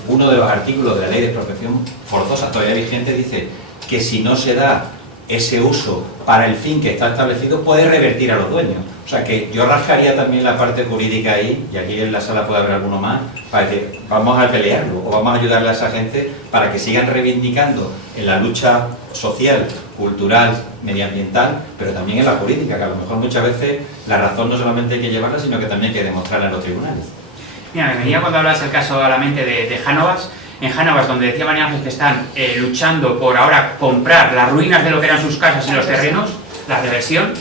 uno de los artículos de la ley de expropiación forzosa todavía vigente dice que si no se da ese uso para el fin que está establecido, puede revertir a los dueños. O sea que yo rascaría también la parte jurídica ahí, y aquí en la sala puede haber alguno más, para decir, vamos a pelearlo o vamos a ayudarle a esa gente para que sigan reivindicando en la lucha social, cultural, medioambiental, pero también en la política, que a lo mejor muchas veces la razón no solamente hay que llevarla, sino que también hay que demostrarla en los tribunales. Mira, me venía cuando hablas el caso a la mente de Jánovas. En Jánovas, donde decía María Ángeles que están luchando por ahora comprar las ruinas de lo que eran sus casas y los terrenos, la reversión,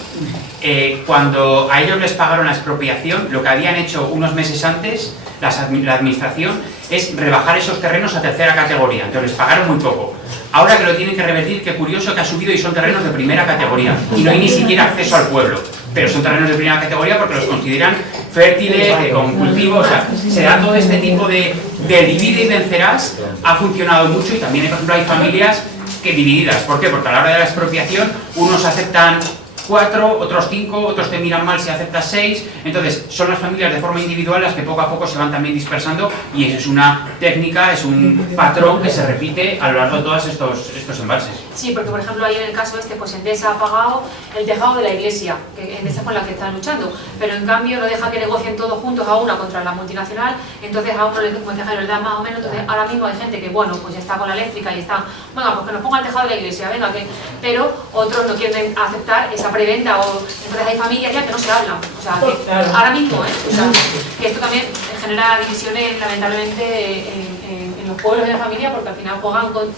cuando a ellos les pagaron la expropiación, lo que habían hecho unos meses antes, la administración, es rebajar esos terrenos a tercera categoría, entonces les pagaron muy poco. Ahora que lo tienen que revertir, qué curioso que ha subido y son terrenos de primera categoría, y no hay ni siquiera acceso al pueblo, pero son terrenos de primera categoría porque los consideran fértiles, con cultivos, o sea, se da todo este tipo de divide y vencerás, ha funcionado mucho y también, por ejemplo, hay familias que divididas. ¿Por qué? Porque a la hora de la expropiación unos aceptan 4, otros 5, otros te miran mal si aceptas 6, entonces son las familias de forma individual las que poco a poco se van también dispersando y eso es una técnica, es un patrón que se repite a lo largo de todos estos embalses. Sí, porque por ejemplo ahí en el caso este, pues Endesa ha pagado el tejado de la iglesia, que Endesa con la que están luchando, pero en cambio no deja que negocien todos juntos a una contra la multinacional, entonces a uno le da más o menos, entonces ahora mismo hay gente que bueno, pues ya está con la eléctrica y está, venga, pues que nos ponga el tejado de la iglesia, venga, pero otros no quieren aceptar esa preventa, entonces hay familias ya que no se hablan, o sea, que ahora mismo, o sea, que esto también genera divisiones lamentablemente en los pueblos de la familia porque al final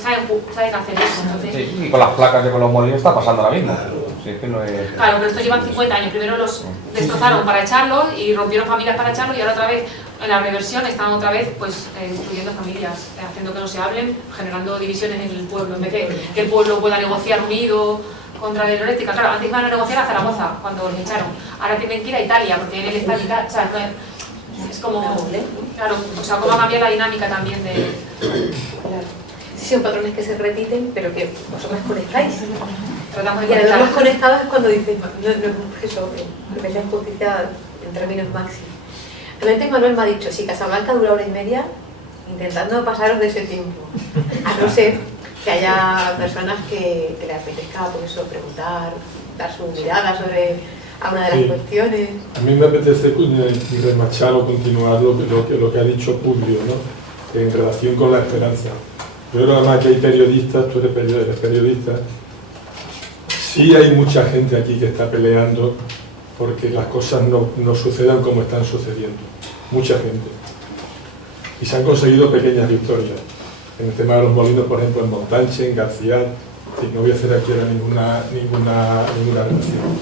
saben hacer eso, entonces... Sí, y con las placas y con los molinos está pasando ahora mismo. Sí, es que no es... Claro, pero estos llevan 50 años, primero los destrozaron para echarlos y rompieron familias para echarlos y ahora otra vez en la reversión están otra vez pues destruyendo familias, haciendo que no se hablen, generando divisiones en el pueblo, en vez de que el pueblo pueda negociar unido contra la hidroeléctrica. Claro, antes iban a negociar a Zaragoza cuando los echaron, ahora tienen que ir a Italia porque él está en Italia, o sea, es como, claro, o sea, cómo cambia la dinámica también de... Claro. Sí, son patrones que se repiten, pero que vosotros conectáis. Tratamos de y al conectar. verlos conectados es cuando dices, no, eso, que es la justicia en términos máximos. Realmente Manuel me ha dicho, si Casablanca dura 1h30, intentando pasaros de ese tiempo. A no ser que haya personas que le apetezca por eso preguntar, dar su mirada sobre alguna de las cuestiones. A mí me apetece remachar o continuar lo que ha dicho Publio, ¿no? En relación con la esperanza. Yo creo además que hay periodistas, tú eres periodista, sí hay mucha gente aquí que está peleando porque las cosas no sucedan como están sucediendo. Mucha gente. Y se han conseguido pequeñas victorias. En el tema de los molinos, por ejemplo, en Montanche, en García, no voy a hacer aquí ahora ninguna relación.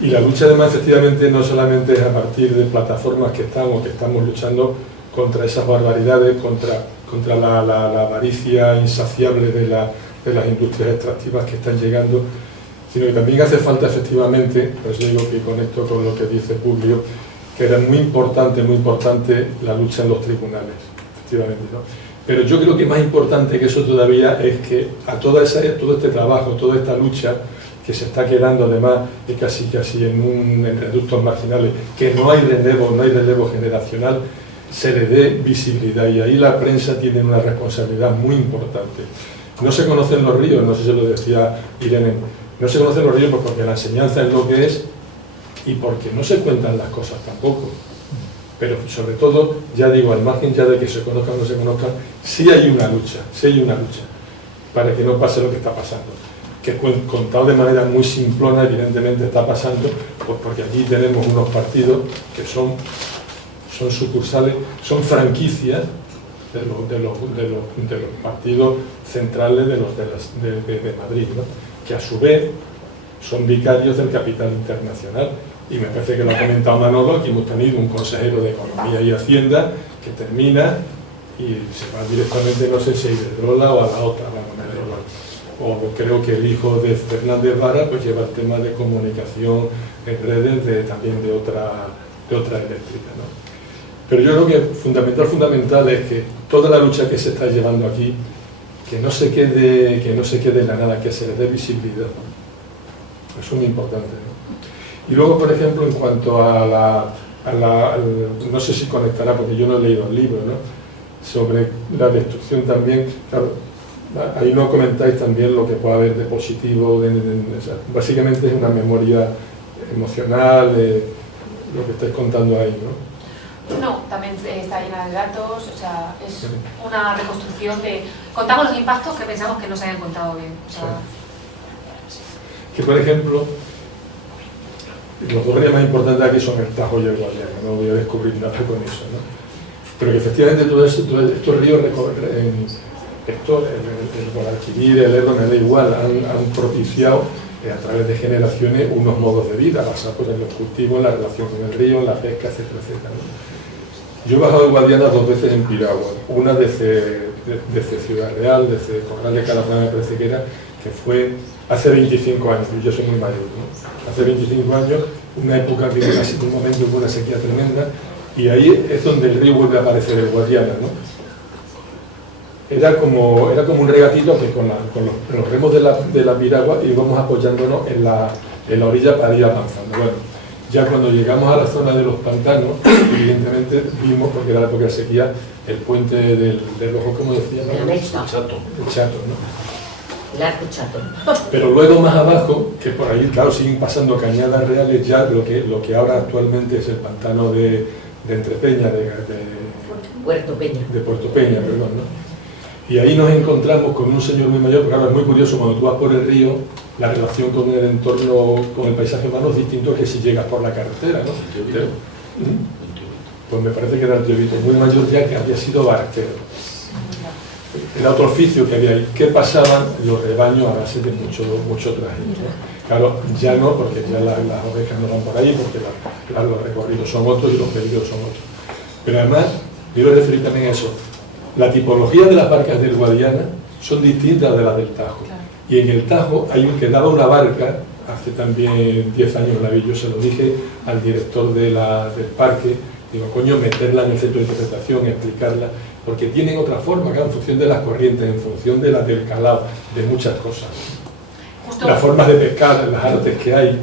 Y la lucha además efectivamente no solamente es a partir de plataformas que estamos luchando contra esas barbaridades, contra la avaricia insaciable de las industrias extractivas que están llegando, sino que también hace falta efectivamente, pues digo que conecto con lo que dice Publio, que era muy importante la lucha en los tribunales, efectivamente, ¿no? Pero yo creo que más importante que eso todavía es que a todo este trabajo, toda esta lucha, que se está quedando además casi en reductos marginales, que no hay relevo generacional, se le dé visibilidad, y ahí la prensa tiene una responsabilidad muy importante. No se conocen los ríos, no sé si lo decía Irene, no se conocen los ríos porque la enseñanza es lo que es y porque no se cuentan las cosas tampoco. Pero sobre todo, ya digo, al margen ya de que se conozcan o no se conozcan, sí hay una lucha para que no pase lo que está pasando. Que contado de manera muy simplona, evidentemente está pasando, pues porque aquí tenemos unos partidos que son sucursales, son franquicias de los partidos centrales de Madrid, ¿no? Que a su vez son vicarios del capital internacional. Y me parece que lo ha comentado Manolo, aquí hemos tenido un consejero de Economía y Hacienda que termina y se va directamente, no sé si a Iberdrola o a la otra, vamos, me da igual. O creo que el hijo de Fernández Vara pues lleva el tema de comunicación en redes también de otra eléctrica, ¿no? Pero yo creo que fundamental es que toda la lucha que se está llevando aquí, que no se quede en la nada, que se le dé visibilidad. Eso es muy importante, ¿no? Y luego, por ejemplo, en cuanto no sé si conectará, porque yo no he leído el libro, ¿no? Sobre la destrucción también, claro, ahí no comentáis también lo que puede haber de positivo, o sea, básicamente es una memoria emocional, lo que estáis contando ahí, ¿no? No, también está llena de datos, o sea, es una reconstrucción de... Contamos los impactos que pensamos que no se habían contado bien, o sea... Que, por ejemplo, los dos áreas más importantes aquí son el Tajo y el Guadiana, no voy a descubrir nada con eso, ¿no? Pero que efectivamente todos estos ríos, el Guadalquivir, el Ebro, me da igual, han propiciado a través de generaciones unos modos de vida basados en los cultivos, en la relación con el río, en la pesca, etcétera, etcétera, ¿no? Yo he bajado de Guadiana 2 veces en piragua, una desde Ciudad Real, desde Corral de Calafán, me parece que era, que fue hace 25 años, yo soy muy mayor, ¿no? Hace 25 años, una época que en un momento hubo una sequía tremenda, y ahí es donde el río vuelve a aparecer, el Guadiana, ¿no? Era como un regatito que con los remos de la piragua íbamos apoyándonos en la orilla para ir avanzando. Bueno, ya cuando llegamos a la zona de los pantanos, evidentemente vimos, porque era la época de sequía, el puente del ojo, como decía, ¿no? El Chato, ¿no? El Arco Chato. Pero luego más abajo, que por ahí, claro, siguen pasando cañadas reales, ya lo que ahora actualmente es el pantano de Entrepeña, de Puerto Peña. De Puerto Peña, perdón, ¿no? Y ahí nos encontramos con un señor muy mayor, porque ahora es muy curioso, cuando tú vas por el río, la relación con el entorno, con el paisaje humano es distinto que si llegas por la carretera, ¿no? Pues me parece que era el tío Vito, muy mayor ya, que había sido barquero. Era otro oficio que había ahí. ¿Qué pasaban los rebaños a base de mucho traje, ¿no? Claro, ya no, porque ya las ovejas no van por ahí, porque los recorridos son otros y los peligros son otros. Pero además, quiero referir también a eso. La tipología de las barcas del Guadiana son distintas de las del Tajo. Claro. Y en el Tajo hay un que daba una barca, hace también 10 años la vi, yo se lo dije al director del parque, digo, coño, meterla en el centro de interpretación, explicarla, porque tienen otra forma, claro, en función de las corrientes, en función del calado, de muchas cosas. Las formas de pescar, las artes que hay.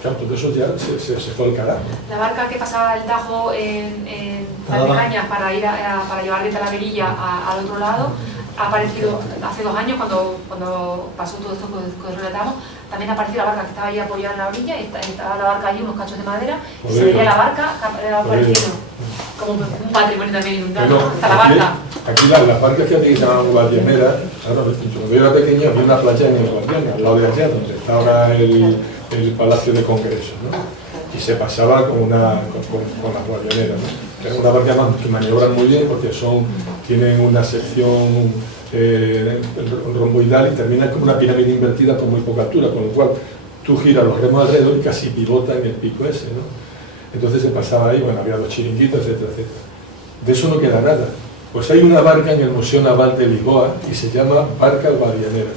claro, todo eso ya se fue al carajo. La barca que pasaba el Tajo en Valdecañas para llevar de Talaverilla al otro lado ha aparecido hace 2 años, cuando pasó todo esto que relatamos. También ha aparecido la barca que estaba ahí apoyada en la orilla, y estaba la barca allí, unos cachos de madera, y se veía la barca que ha aparecido como un patrimonio también inundado, ¿no? Hasta la barca. Aquí las barcas que se llaman guardianeras, claro, cuando yo era pequeño había una playa en el Guardiana, al lado de allá, donde está ahora el Palacio de Congreso, ¿no? Y se pasaba con las guardianeras, ¿no? Es una barca que maniobran muy bien porque tienen una sección romboidal y terminan como una pirámide invertida con muy poca altura, con lo cual tú giras los remos alrededor y casi pivota en el pico ese, ¿no? Entonces se pasaba ahí, bueno, había los chiringuitos, etcétera, etcétera. De eso no queda nada. Pues hay una barca en el Museo Naval de Lisboa y se llama Barca Guardianera.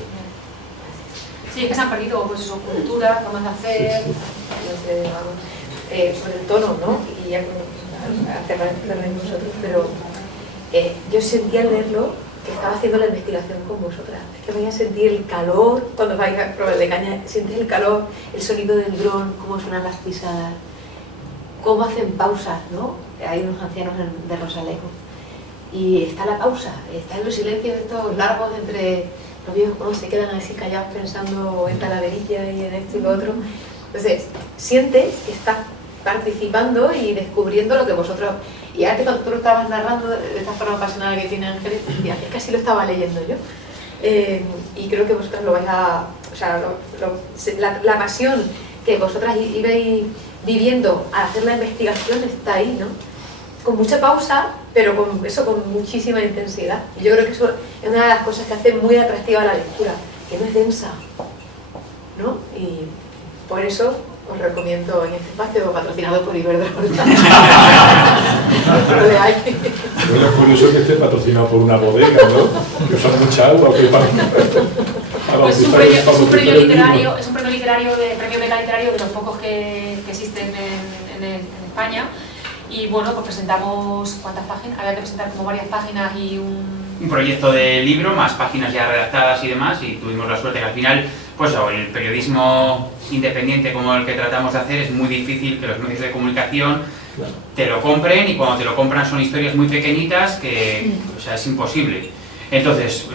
Sí, es que se han perdido pues eso, culturas, formas de hacer, sobre el tono, ¿no? Y ya hace nosotros, pero yo sentí al leerlo que estaba haciendo la investigación con vosotras. Es que vais a sentir el calor cuando vais a probar de caña, sientes el calor, el sonido del dron, cómo suenan las pisadas, cómo hacen pausas, ¿no? Hay unos ancianos de Rosalejo y está la pausa, están los silencios estos largos entre los viejos, cuando se quedan así callados pensando en Talaverilla y en esto y lo otro. Entonces, sientes que estás participando y descubriendo lo que vosotros... Y antes cuando tú lo estabas narrando de esta forma apasionada que tiene Ángeles, decía, es que así lo estaba leyendo yo. Y creo que vosotras lo vais a... O sea, la pasión que vosotras ibais viviendo al hacer la investigación está ahí, ¿no? Con mucha pausa, pero con muchísima intensidad. Y yo creo que eso es una de las cosas que hace muy atractiva la lectura, que no es densa, ¿no? Y por eso os recomiendo en este espacio patrocinado por Iberdrola. Bueno, es curioso que esté patrocinado por una bodega, ¿no? Que usan mucha agua. Pues es un premio literario, de premio Beca literario de los pocos que existen en España. Y bueno, pues presentamos, ¿cuántas páginas? Había que presentar como varias páginas y un proyecto de libro, más páginas ya redactadas y demás, y tuvimos la suerte que al final, pues el periodismo independiente como el que tratamos de hacer, es muy difícil que los medios de comunicación te lo compren, y cuando te lo compran son historias muy pequeñitas que, o sea, es imposible. Entonces,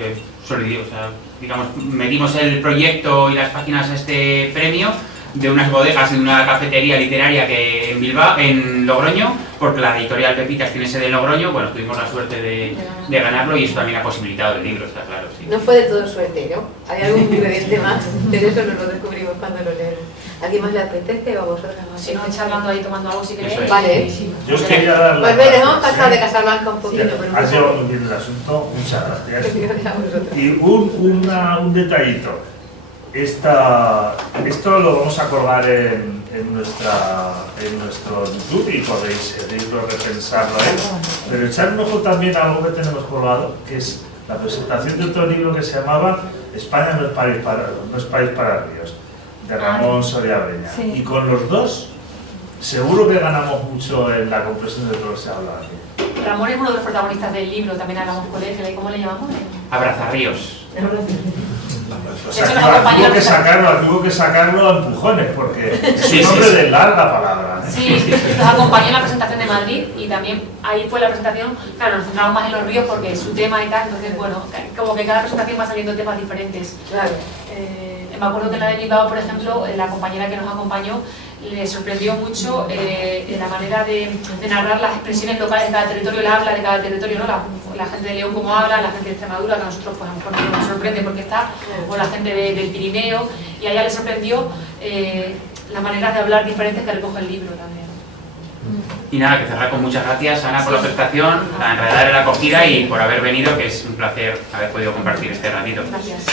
digamos, metimos el proyecto y las páginas a este premio de unas bodegas y de una cafetería literaria que en Bilbao, en Logroño, porque la editorial Pepitas tiene sede en Logroño. Bueno, tuvimos la suerte de ganarlo, y eso también ha posibilitado el libro, está claro. Sí. No fue de todo suerte, ¿no? Hay algún ingrediente más, pero eso nos lo descubrimos cuando lo leemos. ¿Alguien más le apetece o a vosotros? Si no, charlando ahí, tomando algo, si queréis. Vale. Yo os quería dar pues les hemos pasado de Casablanca un poquito. Sí, has llevado muy bien el asunto, muchas gracias. Y un detallito. Esto lo vamos a colgar en nuestro YouTube y podéis seguirlo, repensarlo ahí. Pero echar un ojo también a algo que tenemos colgado, que es la presentación de otro libro que se llamaba España no es país para ríos, de Ramón Soria Breña. Sí. Y con los dos, seguro que ganamos mucho en la comprensión de todo lo que se habla aquí. Ramón es uno de los protagonistas del libro, también hablamos con él, ¿cómo le llamamos? Abrazarríos. O sea, tuvo que sacarlo a empujones, porque es un nombre de larga palabra. Sí, nos acompañó en la presentación de Madrid, y también ahí fue la presentación, claro, nos centramos más en los ríos porque es su tema y tal, entonces bueno, como que cada presentación va saliendo temas diferentes. Claro. Me acuerdo que en la de Bilbao, por ejemplo, la compañera que nos acompañó le sorprendió mucho la manera de narrar las expresiones locales de cada territorio, el habla de cada territorio, ¿no? La gente de León como habla, la gente de Extremadura, que a nosotros pues, a lo mejor nos sorprende porque está, o la gente del Pirineo, y a ella le sorprendió las maneras de hablar diferentes que recoge el libro también. Y nada, que cerrar con muchas gracias, Ana, por la presentación, a Enredar en la acogida y por haber venido, que es un placer haber podido compartir este ratito. Gracias.